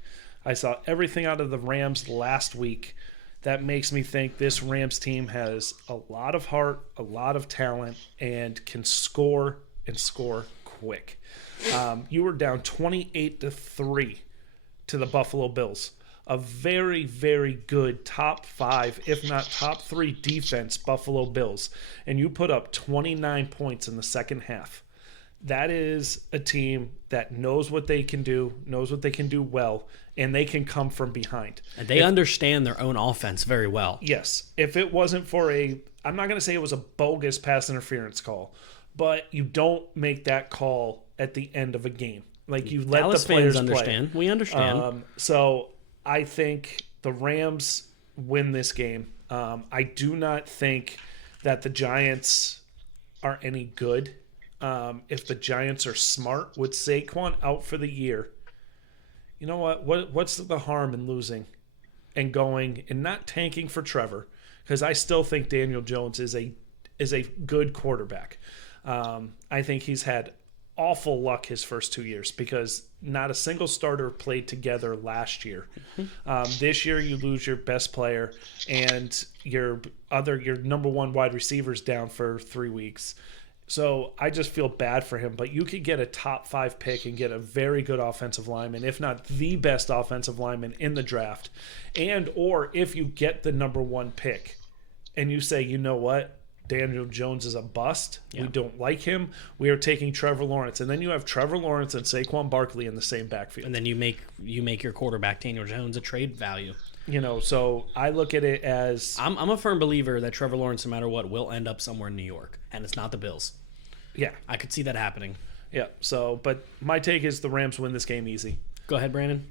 I saw everything out of the Rams last week that makes me think this Rams team has a lot of heart, a lot of talent, and can score and score quick. You were down 28-3 to the Buffalo Bills. A very, very good top 5, if not top 3 defense, Buffalo Bills. And you put up 29 points in the second half. That is a team that knows what they can do well, and they can come from behind. And they understand their own offense very well. Yes. If it wasn't for I'm not going to say it was a bogus pass interference call, but you don't make that call at the end of a game. Like, you let Dallas the players fans understand. play. We understand. So I think the Rams win this game. I do not think that the Giants are any good. If the Giants are smart with Saquon out for the year, you know what's the harm in losing and going and not tanking for Trevor? Because I still think Daniel Jones is a good quarterback. I think he's had awful luck his first 2 years because not a single starter played together last year. This year you lose your best player and your number one wide receiver's down for 3 weeks. So I just feel bad for him, but you could get a top 5 pick and get a very good offensive lineman, if not the best offensive lineman in the draft. Or if you get the number 1 pick and you say, you know what, Daniel Jones is a bust. Yeah. We don't like him. We are taking Trevor Lawrence. And then you have Trevor Lawrence and Saquon Barkley in the same backfield. And then you make your quarterback, Daniel Jones, a trade value. So I look at it as... I'm a firm believer that Trevor Lawrence, no matter what, will end up somewhere in New York. And it's not the Bills. Yeah. I could see that happening. Yeah. But my take is the Rams win this game easy. Go ahead, Brandon.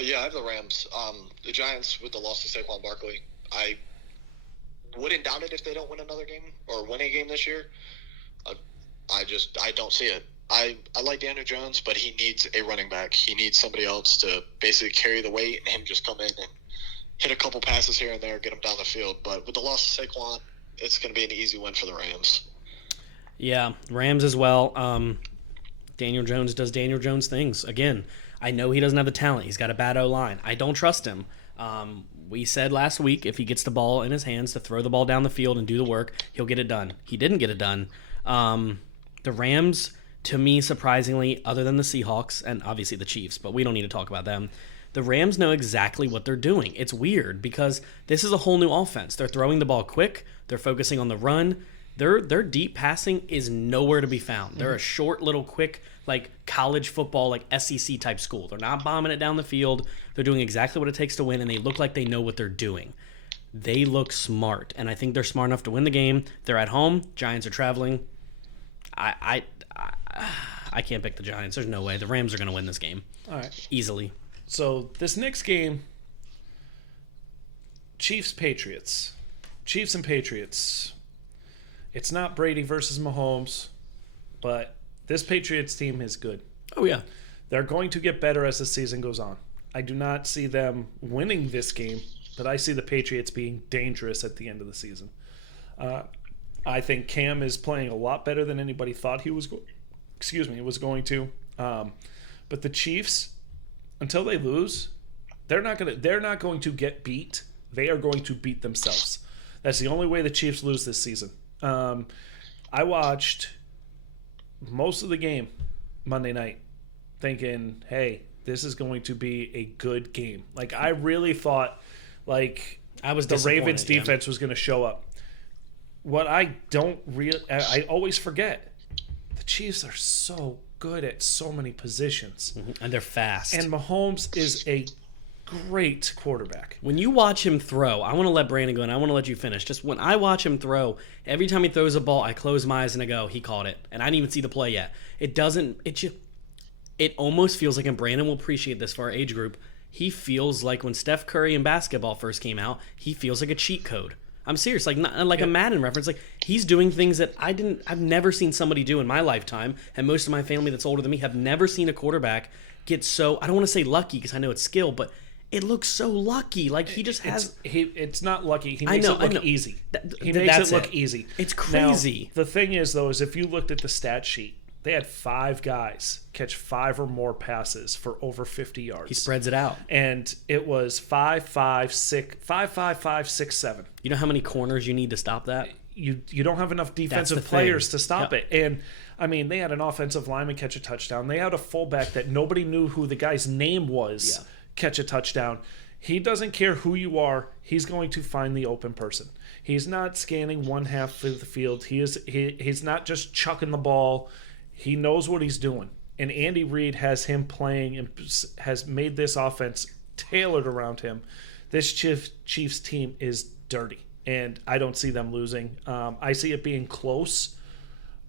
Yeah, I have the Rams. The Giants, with the loss to Saquon Barkley, I wouldn't doubt it if they don't win another game or win a game this year. I don't see it. I like Daniel Jones, but he needs a running back. He needs somebody else to basically carry the weight and him just come in and hit a couple passes here and there, get him down the field. But with the loss of Saquon, it's going to be an easy win for the Rams. Yeah, Rams as well. Daniel Jones does Daniel Jones things. Again, I know he doesn't have the talent. He's got a bad O-line. I don't trust him. We said last week if he gets the ball in his hands to throw the ball down the field and do the work, he'll get it done. He didn't get it done. The Rams, to me, surprisingly, other than the Seahawks and obviously the Chiefs, but we don't need to talk about them, the Rams know exactly what they're doing. It's weird because this is a whole new offense. They're throwing the ball quick. They're focusing on the run. Their deep passing is nowhere to be found. They're a short, little, quick, like college football, like SEC type school. They're not bombing it down the field. They're doing exactly what it takes to win, and they look like they know what they're doing. they look smart, and I think they're smart enough to win the game. They're at home. Giants are traveling. I can't pick the Giants. There's no way. The Rams are going to win this game. All right. Easily. So this next game, Chiefs-Patriots. Chiefs and Patriots. It's not Brady versus Mahomes, but this Patriots team is good. Oh, yeah. They're going to get better as the season goes on. I do not see them winning this game, but I see the Patriots being dangerous at the end of the season. I think Cam is playing a lot better than anybody thought he was going to. But the Chiefs, until they lose, they're not going to get beat. They are going to beat themselves. That's the only way the Chiefs lose this season. I watched most of the game Monday night thinking, hey, this is going to be a good game. Like, I really thought, like, the Ravens defense was going to show up. What I always forget, the Chiefs are so good at so many positions. Mm-hmm. And they're fast. And Mahomes is a great quarterback. When you watch him throw, I want to let Brandon go, and I want to let you finish. Just when I watch him throw, every time he throws a ball, I close my eyes and I go, he caught it. And I didn't even see the play yet. It almost feels like, and Brandon will appreciate this for our age group, he feels like when Steph Curry in basketball first came out, he feels like a cheat code. I'm serious, like not like a Madden reference. Like, he's doing things that I've never seen somebody do in my lifetime, and most of my family that's older than me have never seen a quarterback get so, I don't want to say lucky because I know it's skill, but it looks so lucky. Like, he just has... It's not lucky. He makes it look easy. He makes it look easy. It's crazy. Now, the thing is, though, is if you looked at the stat sheet, they had 5 guys catch 5 or more passes for over 50 yards. He spreads it out. And it was 5, 5, 6, 5, 5, 5, 6, 7. You know how many corners you need to stop that? You don't have enough defensive players to stop it. And, I mean, they had an offensive lineman catch a touchdown. They had a fullback that nobody knew who the guy's name was catch a touchdown. He doesn't care who you are. He's going to find the open person. He's not scanning one half of the field. He's not just chucking the ball. He knows what he's doing. And Andy Reid has him playing and has made this offense tailored around him. This Chiefs team is dirty, and I don't see them losing. I see it being closer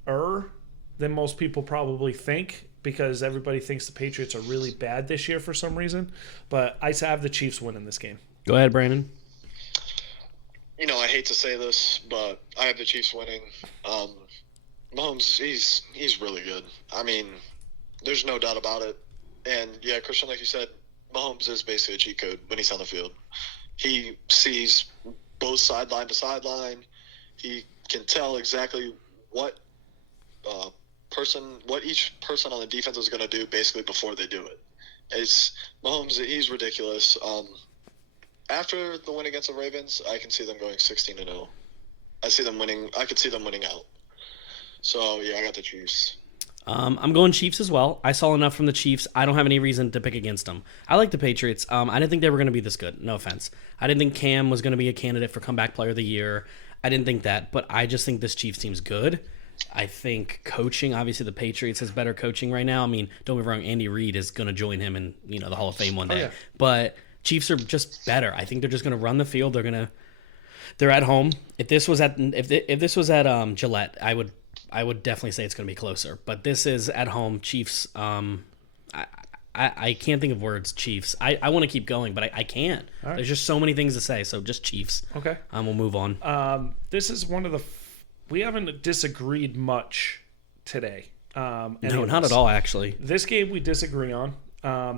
than most people probably think, because everybody thinks the Patriots are really bad this year for some reason. But I have the Chiefs winning this game. Go ahead, Brandon. You know, I hate to say this, but I have the Chiefs winning. Mahomes, he's really good. I mean, there's no doubt about it. And, yeah, Christian, like you said, Mahomes is basically a cheat code when he's on the field. He sees both sideline to sideline. He can tell exactly what each person on the defense is going to do basically before they do it. It's Mahomes, he's ridiculous. After the win against the Ravens, I can see them going 16-0. I see them winning. I could see them winning out. So, yeah, I got the Chiefs. I'm going Chiefs as well. I saw enough from the Chiefs. I don't have any reason to pick against them. I like the Patriots. I didn't think they were going to be this good. No offense. I didn't think Cam was going to be a candidate for comeback player of the year. I didn't think that. But I just think this Chiefs team's good. I think coaching, obviously the Patriots has better coaching right now. I mean, don't get me wrong, Andy Reid is going to join him in the Hall of Fame one day. Yeah. But Chiefs are just better. I think they're just going to run the field. They're at home. If this was at Gillette, I would definitely say it's going to be closer. But this is at home. Chiefs. I can't think of words. Chiefs. I want to keep going, but I can't. Right. There's just so many things to say. So just Chiefs. Okay. We'll move on. This is one of the. We haven't disagreed much today. No, not at all. Actually, this game we disagree on.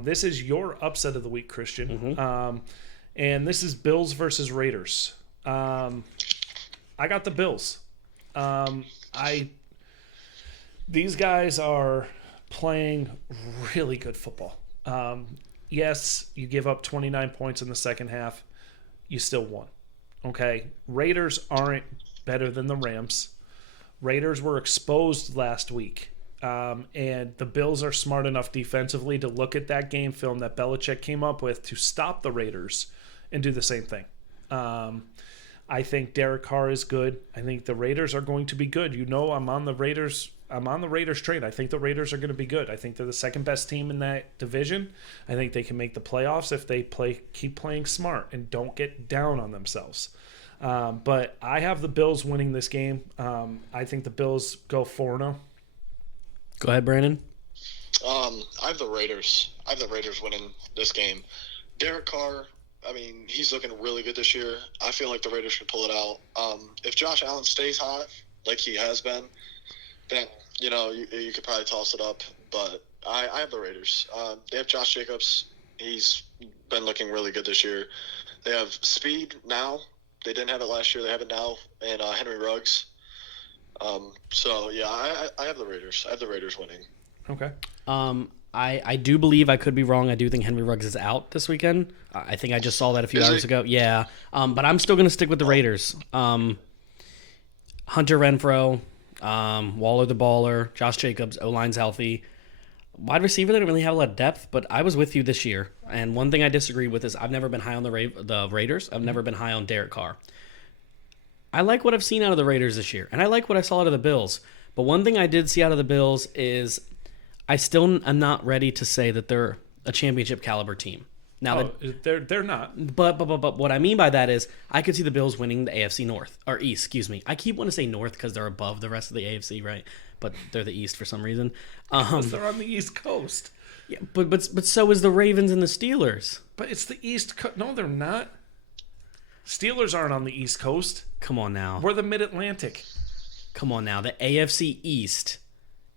This is your upset of the week, Christian. Mm-hmm. And this is Bills versus Raiders. I got the Bills. These guys are playing really good football. Yes, you give up 29 points in the second half. You still won. Okay? Raiders aren't better than the Rams. Raiders were exposed last week. And the Bills are smart enough defensively to look at that game film that Belichick came up with to stop the Raiders and do the same thing. I think Derek Carr is good. I think the Raiders are going to be good. You know, I'm on the Raiders I'm on the Raiders train. I think the Raiders are going to be good. I think they're the second best team in that division. I think they can make the playoffs if they keep playing smart and don't get down on themselves. But I have the Bills winning this game. I think the Bills go 4-0. Go ahead, Brandon. I have the Raiders. I have the Raiders winning this game. Derek Carr, I mean, he's looking really good this year. I feel like the Raiders can pull it out. If Josh Allen stays hot, like he has been, then, you could probably toss it up. But I have the Raiders. They have Josh Jacobs. He's been looking really good this year. They have speed now. They didn't have it last year. They have it now. And Henry Ruggs. I have the Raiders. I have the Raiders winning. Okay. I do believe, I could be wrong, I do think Henry Ruggs is out this weekend. I think I just saw that a few hours ago. Yeah. But I'm still going to stick with the Raiders. Hunter Renfrow, Waller the Baller, Josh Jacobs, O-line's healthy. Wide receiver, they don't really have a lot of depth, but I was with you this year. And one thing I disagree with is I've never been high on the Raiders. I've never been high on Derek Carr. I like what I've seen out of the Raiders this year, and I like what I saw out of the Bills. But one thing I did see out of the Bills is I still am not ready to say that they're a championship caliber team. Now, they're not. But what I mean by that is I could see the Bills winning the AFC North or East. Excuse me. I keep wanting to say North because they're above the rest of the AFC, right? But they're the East for some reason. Because they're on the East Coast. Yeah, but so is the Ravens and the Steelers. But it's the East Coast. No, they're not. Steelers aren't on the East Coast. Come on now. We're the Mid-Atlantic. Come on now. The AFC East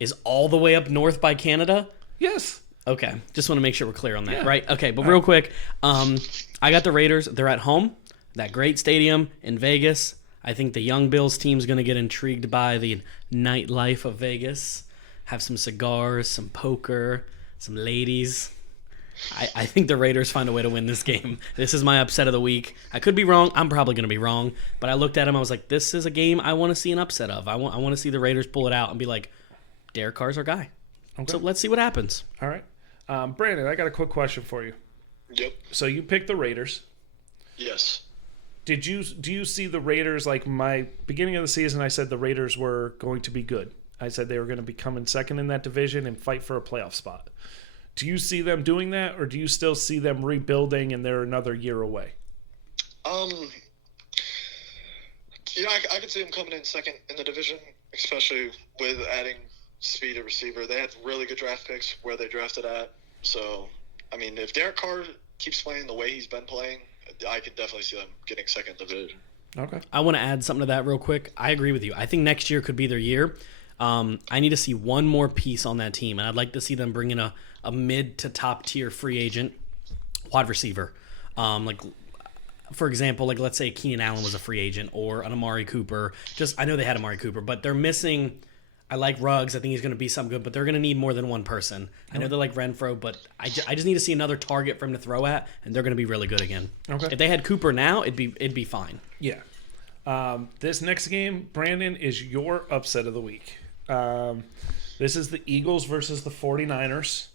is all the way up north by Canada? Yes. Okay. Just want to make sure we're clear on that, Yeah. right? Okay, but real quick, I got the Raiders. They're at home. That great stadium in Vegas. I think the young Bills team's going to get intrigued by the nightlife of Vegas. Have some cigars, some poker, some ladies. I think the Raiders find a way to win this game. This is my upset of the week. I could be wrong. I'm probably going to be wrong. But I looked at him. I was like, this is a game I want to see an upset of. I want to see the Raiders pull it out and be like, Derek Carr's our guy. Okay. So let's see what happens. All right. Brandon, I got a quick question for you. Yep. So you picked the Raiders. Yes. Do you see the Raiders, like my beginning of the season, I said the Raiders were going to be good. I said they were going to be coming second in that division and fight for a playoff spot. Do you see them doing that, or do you still see them rebuilding and they're another year away? Yeah, I could see them coming in second in the division, especially with adding speed at receiver. They had really good draft picks where they drafted at. So, I mean, if Derek Carr keeps playing the way he's been playing, I could definitely see them getting second in the division. Okay. I want to add something to that real quick. I agree with you. I think next year could be their year. I need to see one more piece on that team, and I'd like to see them bring in a mid to top tier free agent wide receiver. For example, like let's say Keenan Allen was a free agent or an Amari Cooper. I know they had Amari Cooper, but they're missing. I like Ruggs. I think he's going to be something good, but they're going to need more than one person. I know they like Renfro, but I just need to see another target for him to throw at, and they're going to be really good again. Okay. If they had Cooper now, it'd be fine. Yeah. This next game, Brandon, is your upset of the week. This is the Eagles versus the 49ers.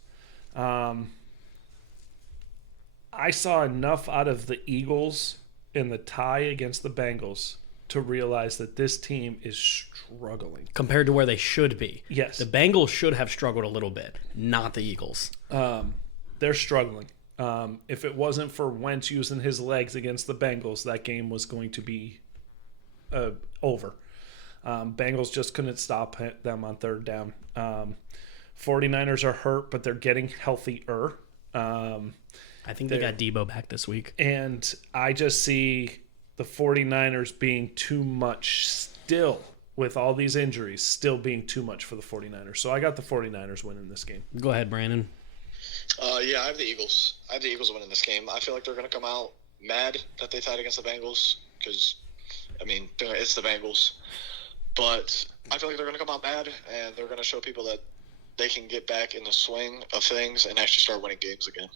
I saw enough out of the Eagles in the tie against the Bengals to realize that this team is struggling. Compared to where they should be. Yes. The Bengals should have struggled a little bit, not the Eagles. They're struggling. If it wasn't for Wentz using his legs against the Bengals, that game was going to be over. Bengals just couldn't stop them on third down. 49ers are hurt, but they're getting healthier. I think they got Debo back this week. And I just see the 49ers being too much still with all these injuries, still being too much for the 49ers. So I got the 49ers winning this game. Go ahead, Brandon. Yeah, I have the Eagles. I have the Eagles winning this game. I feel like they're going to come out mad that they tied against the Bengals because, I mean, it's the Bengals. But I feel like they're going to come out mad, and they're going to show people that they can get back in the swing of things and actually start winning games again.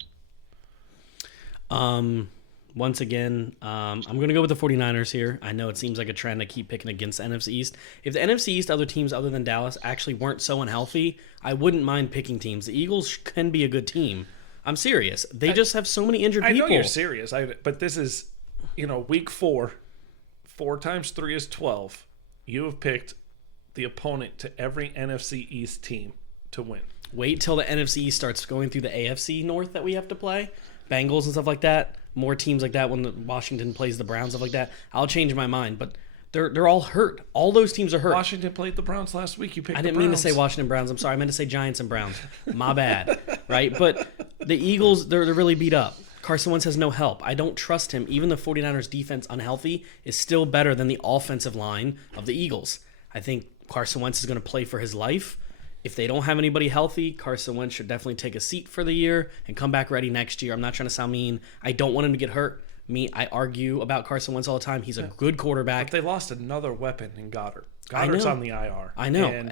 Once again, I'm going to go with the 49ers here. I know it seems like a trend to keep picking against the NFC East. If the NFC East other teams other than Dallas actually weren't so unhealthy, I wouldn't mind picking teams. The Eagles can be a good team. I'm serious. They just have so many injured people. I know you're serious, but this is, week 4. 4 times 3 is 12. You have picked the opponent to every NFC East team to win. Wait till the NFC East starts going through the AFC North that we have to play. Bengals and stuff like that. More teams like that when Washington plays the Browns, stuff like that. I'll change my mind, but they're all hurt. All those teams are hurt. Washington played the Browns last week. You picked I the didn't Browns. mean to say Washington Browns. I'm sorry. I meant to say Giants and Browns. My bad. Right? But the Eagles, they're really beat up. Carson Wentz has no help. I don't trust him. Even the 49ers defense, unhealthy, is still better than the offensive line of the Eagles. I think Carson Wentz is going to play for his life. If they don't have anybody healthy, Carson Wentz should definitely take a seat for the year and come back ready next year. I'm not trying to sound mean. I don't want him to get hurt. I argue about Carson Wentz all the time. He's a good quarterback. But they lost another weapon in Goddard. Goddard's on the IR. I know. And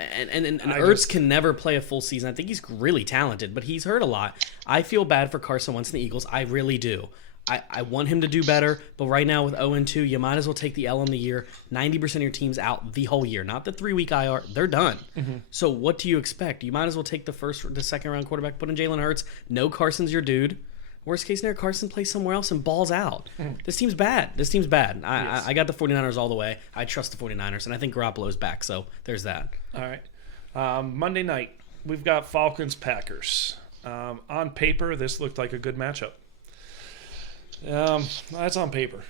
Ertz can never play a full season. I think he's really talented, but he's hurt a lot. I feel bad for Carson Wentz and the Eagles. I really do. I want him to do better, but right now with 0-2, you might as well take the L in the year. 90% of your team's out the whole year, not the 3-week IR. They're done. Mm-hmm. So what do you expect? You might as well take the second round quarterback, put in Jalen Hurts. No, Carson's your dude. Worst case scenario, Carson plays somewhere else and balls out. Mm-hmm. This team's bad. Yes. I got the 49ers all the way. I trust the 49ers, and I think Garoppolo's back, so there's that. All right. Monday night, we've got Falcons-Packers. On paper, this looked like a good matchup. That's on paper.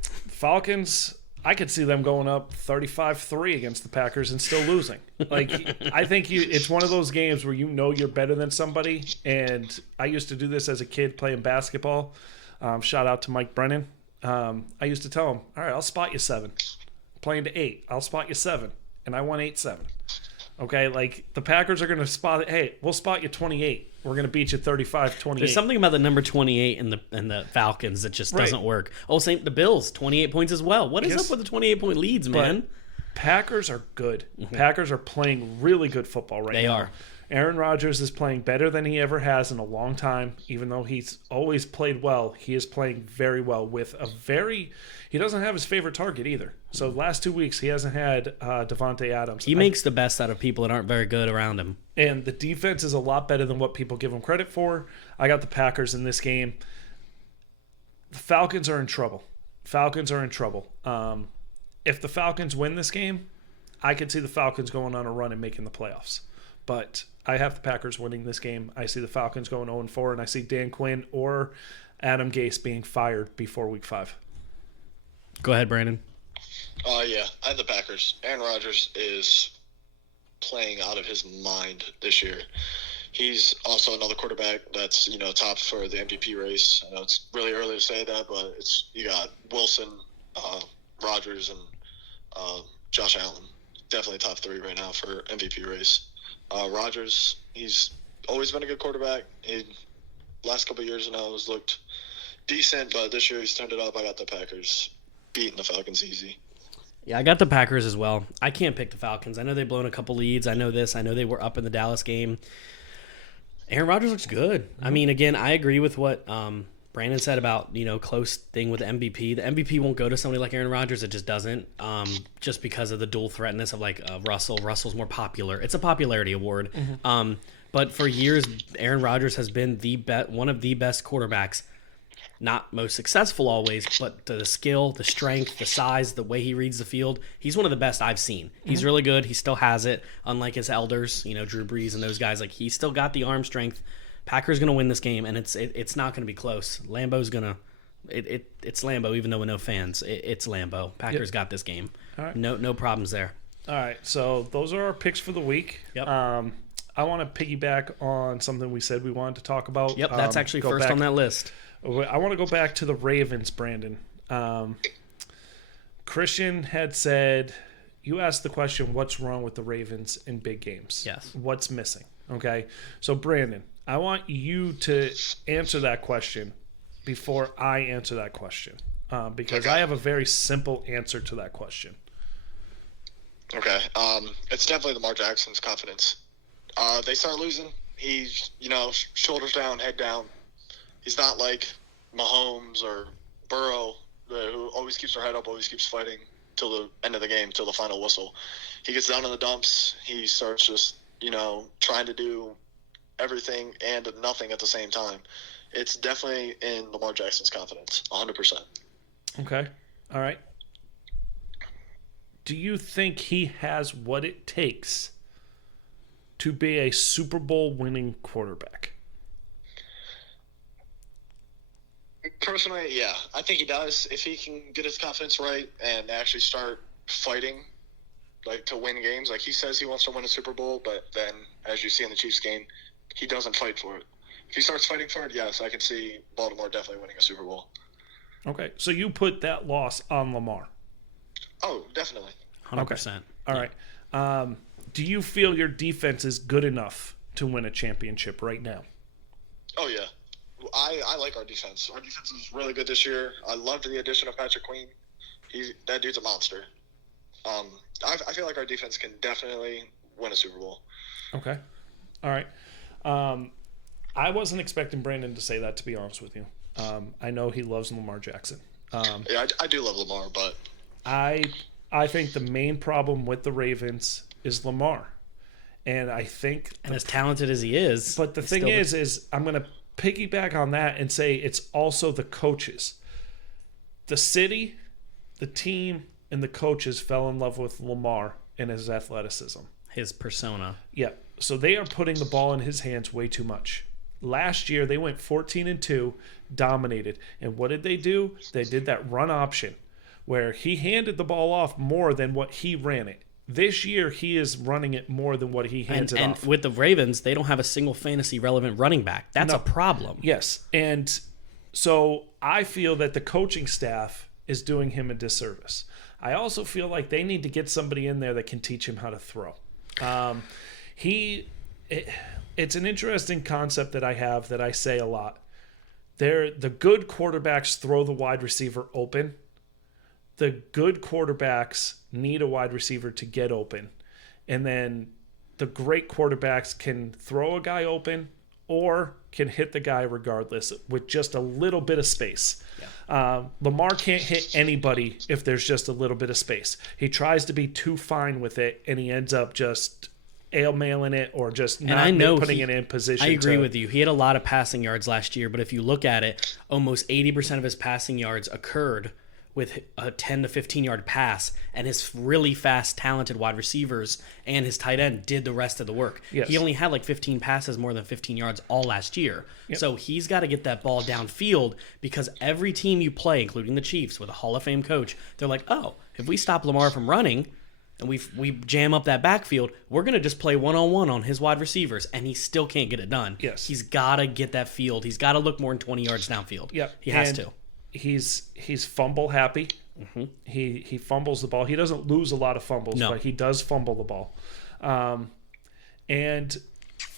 Falcons, I could see them going up 35-3 against the Packers and still losing. I think it's one of those games where you're better than somebody. And I used to do this as a kid playing basketball. Shout out to Mike Brennan. I used to tell him, all right, I'll spot you 7. Playing to 8, I'll spot you 7. And I won 8-7. Okay, the Packers are going to spot it. Hey, we'll spot you 28. We're going to beat you 35-28. There's something about the number 28 and the Falcons that just doesn't work. Oh, same the Bills, 28 points as well. What is up with the 28-point leads, man? Packers are good. Mm-hmm. Packers are playing really good football right now. They are. Aaron Rodgers is playing better than he ever has in a long time. Even though he's always played well, he is playing very well with he doesn't have his favorite target either. So last 2 weeks, he hasn't had Devontae Adams. He makes the best out of people that aren't very good around him. And the defense is a lot better than what people give him credit for. I got the Packers in this game. The Falcons are in trouble. If the Falcons win this game, I could see the Falcons going on a run and making the playoffs. But I have the Packers winning this game. I see the Falcons going 0-4, and I see Dan Quinn or Adam Gase being fired before Week 5. Go ahead, Brandon. Yeah, I have the Packers. Aaron Rodgers is playing out of his mind this year. He's also another quarterback that's, top for the MVP race. I know it's really early to say that, but you got Wilson, Rodgers, and Josh Allen. Definitely top 3 right now for MVP race. Rodgers, he's always been a good quarterback. Last couple of years now has looked decent, but this year he's turned it up. I got the Packers beating the Falcons easy. Yeah, I got the Packers as well. I can't pick the Falcons. I know they've blown a couple leads. I know this. I know they were up in the Dallas game. Aaron Rodgers looks good. I mean, again, I agree with what Brandon said about, close thing with the MVP. The MVP won't go to somebody like Aaron Rodgers. It just doesn't, just because of the dual threatness of Russell. Russell's more popular. It's a popularity award. Mm-hmm. But for years, Aaron Rodgers has been one of the best quarterbacks. Not most successful always, but the skill, the strength, the size, the way he reads the field, he's one of the best I've seen. He's really good. He still has it, unlike his elders, Drew Brees and those guys. He's still got the arm strength. Packers going to win this game, and it's not going to be close. Lambeau's going to it's Lambeau, even though with no fans. It's Lambeau. Packers got this game. All right. No problems there. All right, so those are our picks for the week. Yep. I want to piggyback on something we said we wanted to talk about. Yep, that's actually first on that list. I want to go back to the Ravens, Brandon. Christian had said, you asked the question, what's wrong with the Ravens in big games? Yes. What's missing? Okay, so Brandon, I want you to answer that question before I answer that question, because I have a very simple answer to that question. Okay, it's definitely Lamar Jackson's confidence. They start losing. He's, shoulders down, head down. He's not like Mahomes or Burrow, who always keeps their head up, always keeps fighting till the end of the game, till the final whistle. He gets down in the dumps. He starts just, trying to do everything and nothing at the same time. It's definitely in Lamar Jackson's confidence, 100%. Okay. All right. do you think he has what it takes to be a Super Bowl winning quarterback? Personally, yeah, I think he does. If he can get his confidence right and actually start fighting, like to win games, like he says he wants to win a Super Bowl, but then as you see in the Chiefs game, he doesn't fight for it. If he starts fighting for it, yes, I can see Baltimore definitely winning a Super Bowl. Okay, so you put that loss on Lamar. Oh, definitely. 100%. All right. Do you feel your defense is good enough to win a championship right now? Oh, yeah. I like our defense. Our defense is really good this year. I loved the addition of Patrick Queen. That dude's a monster. I feel like our defense can definitely win a Super Bowl. Okay. All right. I wasn't expecting Brandon to say that, to be honest with you. I know he loves Lamar Jackson. Yeah, I do love Lamar, but I think the main problem with the Ravens is Lamar. And I think... And as talented as he is... But the thing is I'm going to piggyback on that and say it's also the coaches. The city, the team, and the coaches fell in love with Lamar and his athleticism. His persona. Yeah. So they are putting the ball in his hands way too much. Last year, they went 14-2, dominated. And what did they do? They did that run option where he handed the ball off more than what he ran it. This year, he is running it more than what he hands it off. And with the Ravens, they don't have a single fantasy-relevant running back. That's a problem. Yes. And so I feel that the coaching staff is doing him a disservice. I also feel like they need to get somebody in there that can teach him how to throw. It's an interesting concept that I have that I say a lot. The good quarterbacks throw the wide receiver open. The good quarterbacks need a wide receiver to get open. And then the great quarterbacks can throw a guy open or can hit the guy regardless with just a little bit of space. Yeah. Lamar can't hit anybody if there's just a little bit of space. He tries to be too fine with it, and he ends up just ail-mailing it or just not putting it in position. I agree with you. He had a lot of passing yards last year, but if you look at it, almost 80% of his passing yards occurred with a 10 to 15 yard pass, and his really fast, talented wide receivers and his tight end did the rest of the work. Yes. He only had like 15 passes more than 15 yards all last year. Yep. So he's got to get that ball downfield, because every team you play, including the Chiefs with a Hall of Fame coach, they're like, oh, if we stop Lamar from running and we jam up that backfield, we're going to just play one-on-one on his wide receivers, and he still can't get it done. Yes. He's got to get that field. He's got to look more than 20 yards downfield. Yep. He has to. He's fumble happy. Mm-hmm. He fumbles the ball. He doesn't lose a lot of fumbles, but he does fumble the ball. And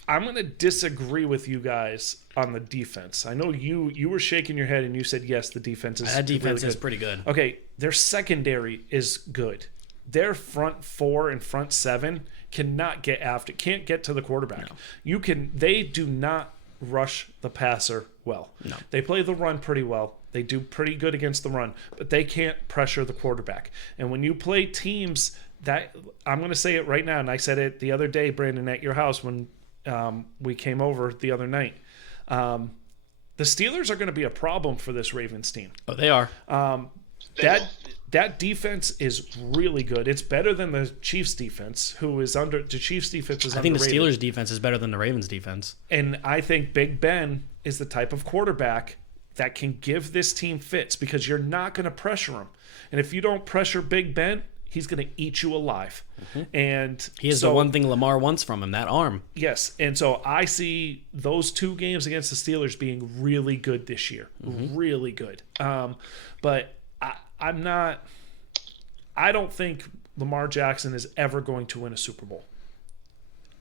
I'm going to disagree with you guys on the defense. I know you were shaking your head and you said yes, the defense is that defense really is pretty good. Okay, their secondary is good. Their front four and front seven can't get to the quarterback. No. They do not rush the passer well. No. They play the run pretty well. They do pretty good against the run, but they can't pressure the quarterback. And when you play teams that, I'm going to say it right now, and I said it the other day, Brandon, at your house when we came over the other night, the Steelers are going to be a problem for this Ravens team. Oh, they are. That defense is really good. It's better than the Chiefs defense, the Chiefs defense is I think the Steelers defense is better than the Ravens defense. And I think Big Ben is the type of quarterback that can give this team fits, because you're not going to pressure him. And if you don't pressure Big Ben, he's going to eat you alive. Mm-hmm. And he is the one thing Lamar wants from him, that arm. Yes. And so I see those two games against the Steelers being really good this year. Mm-hmm. Really good. But I don't think Lamar Jackson is ever going to win a Super Bowl.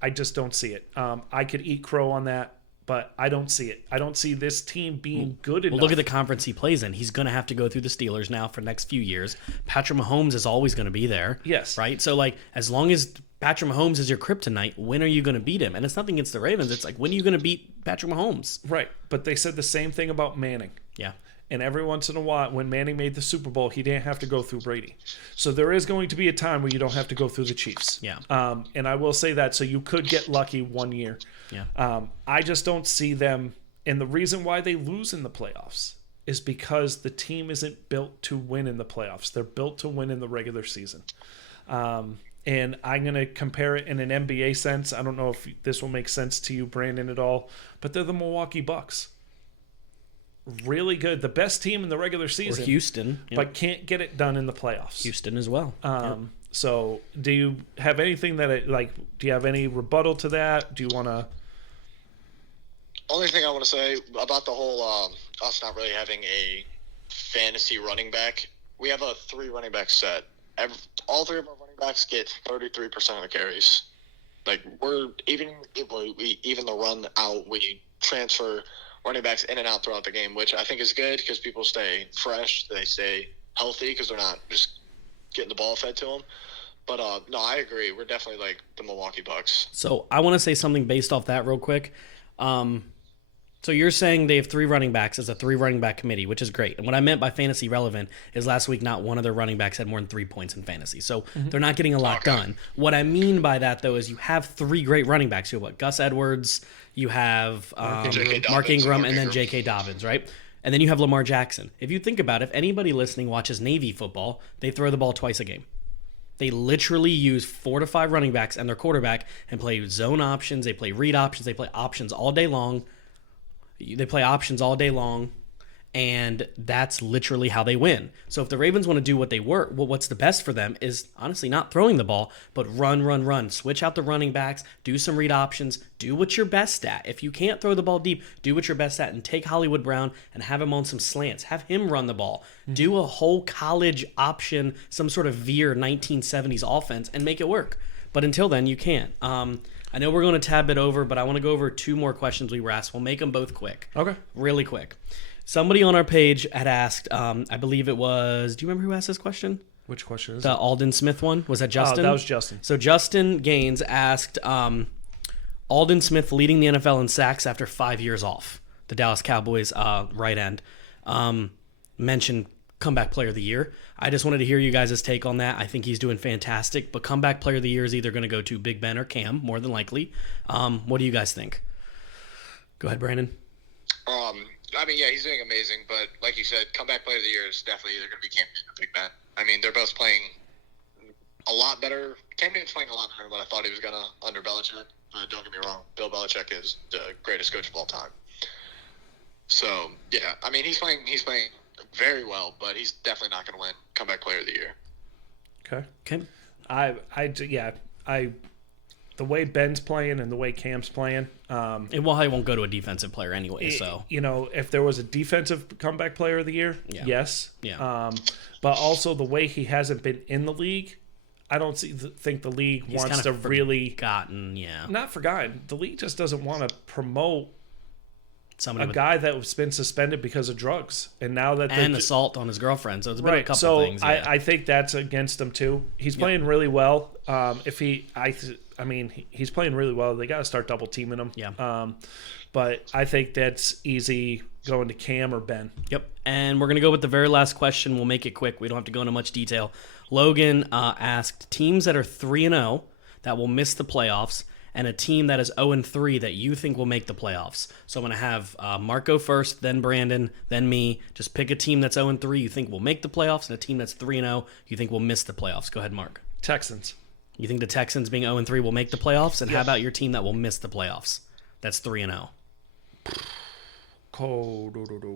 I just don't see it. I could eat crow on that, but I don't see it. I don't see this team being good enough. Well, look at the conference he plays in. He's going to have to go through the Steelers now for the next few years. Patrick Mahomes is always going to be there. Yes. Right? So, as long as Patrick Mahomes is your kryptonite, when are you going to beat him? And it's nothing against the Ravens. It's when are you going to beat Patrick Mahomes? Right. But they said the same thing about Manning. Yeah. And every once in a while, when Manning made the Super Bowl, he didn't have to go through Brady. So there is going to be a time where you don't have to go through the Chiefs. Yeah. And I will say that. So you could get lucky one year. Yeah. I just don't see them. And the reason why they lose in the playoffs is because the team isn't built to win in the playoffs. They're built to win in the regular season. And I'm going to compare it in an NBA sense. I don't know if this will make sense to you, Brandon, at all, but they're the Milwaukee Bucks. Really good. The best team in the regular season. Or Houston. Yep. But can't get it done in the playoffs. Houston as well. Yep. So do you have anything do you have any rebuttal to that? Do you want to? Only thing I want to say about the whole us not really having a fantasy running back, we have a 3 running back set. All 3 of our running backs get 33% of the carries. Like, we're even the run out, we transfer running backs in and out throughout the game, which I think is good because people stay fresh, they stay healthy because they're not just getting the ball fed to them. But no, I agree. We're definitely like the Milwaukee Bucks. So I want to say something based off that real quick. So you're saying they have 3 running backs as a 3 running back committee, which is great. And what I meant by fantasy relevant is last week not one of their running backs had more than 3 points in fantasy. So they're not getting a lot done. What I mean by that, though, is you have 3 great running backs. You have what? Gus Edwards, you have Mark Ingram, and then J.K. Dobbins, right? And then you have Lamar Jackson. If you think about it, if anybody listening watches Navy football, they throw the ball twice a game. They literally use 4 to 5 running backs and their quarterback and play zone options. They play read options. They play options all day long. And that's literally how they win. So if the Ravens want to do what they were, what's the best for them is honestly not throwing the ball, but run. Switch out the running backs, do some read options, do what you're best at. If you can't throw the ball deep, do what you're best at and take Hollywood Brown and have him on some slants. Have him run the ball. Do a whole college option, some sort of veer 1970s offense and make it work. But until then, you can't. I know we're going to tab it over, but I want to go over 2 more questions we were asked. We'll make them both quick. Okay. Really quick. Somebody on our page had asked, I believe it was, do you remember who asked this question? Which question is The it? Alden Smith one? Was that Justin? Oh, that was Justin. So Justin Gaines asked, Alden Smith leading the NFL in sacks after 5 years off. The Dallas Cowboys right end. Mentioned comeback player of the year. I just wanted to hear you guys' take on that. I think he's doing fantastic, but comeback player of the year is either going to go to Big Ben or Cam, more than likely. What do you guys think? Go ahead, Brandon. I mean, yeah, he's doing amazing, but like you said, comeback player of the year is definitely either going to be Cam Newton or Big Ben. I mean, they're both playing a lot better. Cam Newton's playing a lot better than what I thought he was going to under Belichick. But don't get me wrong, Bill Belichick is the greatest coach of all time. So, yeah, I mean, he's playing very well, but he's definitely not going to win comeback player of the year. Okay. The way Ben's playing and the way Cam's playing. He won't go to a defensive player anyway, so. If there was a defensive comeback player of the year, yes. Yeah. But also the way he hasn't been in the league, I don't think the league wants to really. Forgotten, yeah. Not forgotten. The league just doesn't want to promote guy that's been suspended because of drugs, and now that assault on his girlfriend. So it's been a couple things. So I think that's against him too. He's playing really well. He's playing really well. They got to start double teaming him. Yeah. But I think that's easy going to Cam or Ben. Yep. And we're gonna go with the very last question. We'll make it quick. We don't have to go into much detail. Logan asked teams that are 3-0 that will miss the playoffs, and a team that is 0-3 that you think will make the playoffs. So I'm going to have Mark go first, then Brandon, then me. Just pick a team that's 0-3 you think will make the playoffs, and a team that's 3-0 you think will miss the playoffs. Go ahead, Mark. Texans. You think the Texans being 0-3 will make the playoffs? And how about your team that will miss the playoffs? That's 3-0.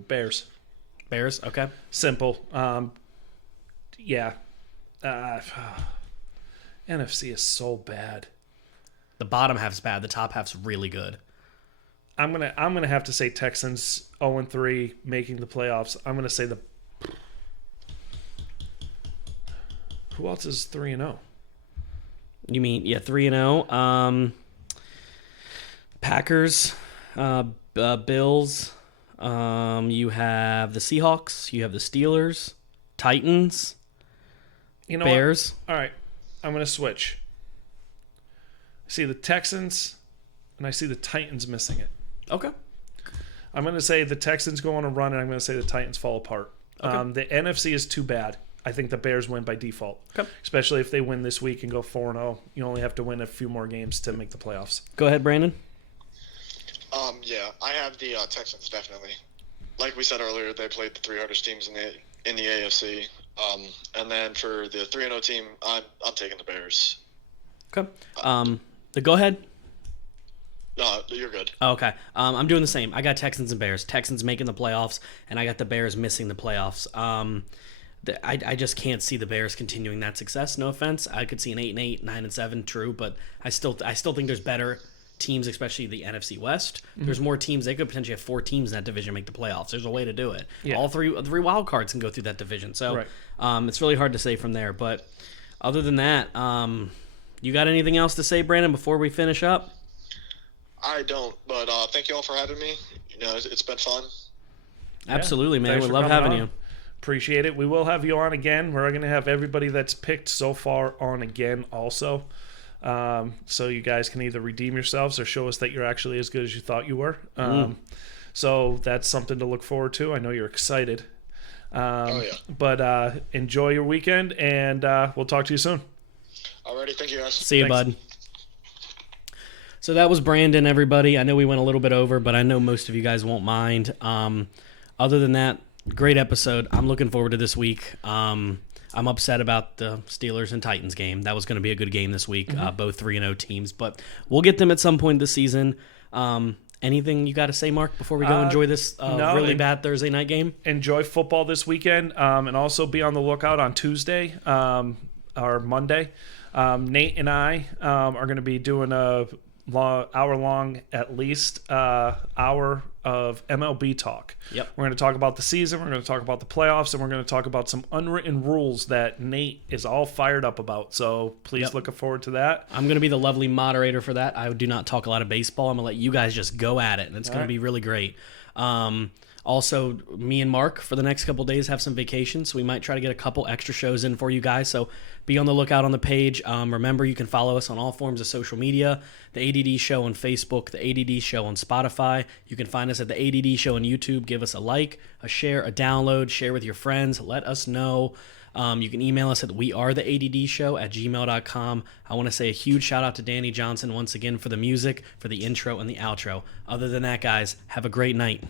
Bears. Bears, okay. Simple. Yeah. NFC is so bad. The bottom half's bad. The top half's really good. I'm gonna have to say Texans 0-3 making the playoffs. I'm gonna say who else is 3-0? You mean 3-0? Packers, Bills. You have the Seahawks. You have the Steelers, Titans. Bears. What? All right, I'm gonna switch. I see the Texans, and I see the Titans missing it. Okay. I'm going to say the Texans go on a run, and I'm going to say the Titans fall apart. Okay. The NFC is too bad. I think the Bears win by default, especially if they win this week and go 4-0. You only have to win a few more games to make the playoffs. Go ahead, Brandon. Yeah, I have the Texans definitely. Like we said earlier, they played the 3 hardest teams in the AFC. And then for the 3-0 team, I'm taking the Bears. Okay. Go ahead. No, you're good. Okay. I'm doing the same. I got Texans and Bears. Texans making the playoffs, and I got the Bears missing the playoffs. I just can't see the Bears continuing that success. No offense. I could see an 8-8, 9-7, true, but I still think there's better teams, especially the NFC West. Mm-hmm. There's more teams. They could potentially have 4 teams in that division make the playoffs. There's a way to do it. Yeah. All three wild cards can go through that division. So right. It's really hard to say from there. But other than that, you got anything else to say, Brandon, before we finish up? I don't, but thank you all for having me. It's been fun. Absolutely, man. We love having you. Appreciate it. We will have you on again. We're going to have everybody that's picked so far on again also. So you guys can either redeem yourselves or show us that you're actually as good as you thought you were. So that's something to look forward to. I know you're excited. Oh, yeah. But enjoy your weekend, and we'll talk to you soon. Alrighty, thank you guys. See you, bud. So that was Brandon, everybody. I know we went a little bit over, but I know most of you guys won't mind. Other than that, great episode. I'm looking forward to this week. I'm upset about the Steelers and Titans game. That was going to be a good game this week, both 3-0 teams. But we'll get them at some point this season. Anything you got to say, Mark, before we go enjoy this really bad Thursday night game? Enjoy football this weekend, and also be on the lookout on Tuesday or Monday. Nate and I are going to be doing a hour-long, at least, hour of MLB talk. Yep. We're going to talk about the season, we're going to talk about the playoffs, and we're going to talk about some unwritten rules that Nate is all fired up about. So please look forward to that. I'm going to be the lovely moderator for that. I do not talk a lot of baseball. I'm going to let you guys just go at it, and it's going to be really great. Also, me and Mark, for the next couple of days, have some vacations, so we might try to get a couple extra shows in for you guys. So be on the lookout on the page. Remember, you can follow us on all forms of social media. The A.D.D Show on Facebook, the A.D.D Show on Spotify. You can find us at the A.D.D Show on YouTube. Give us a like, a share, a download, share with your friends. Let us know. You can email us at wearetheaddshow@gmail.com. I want to say a huge shout out to Danny Johnson once again for the music, for the intro and the outro. Other than that, guys, have a great night.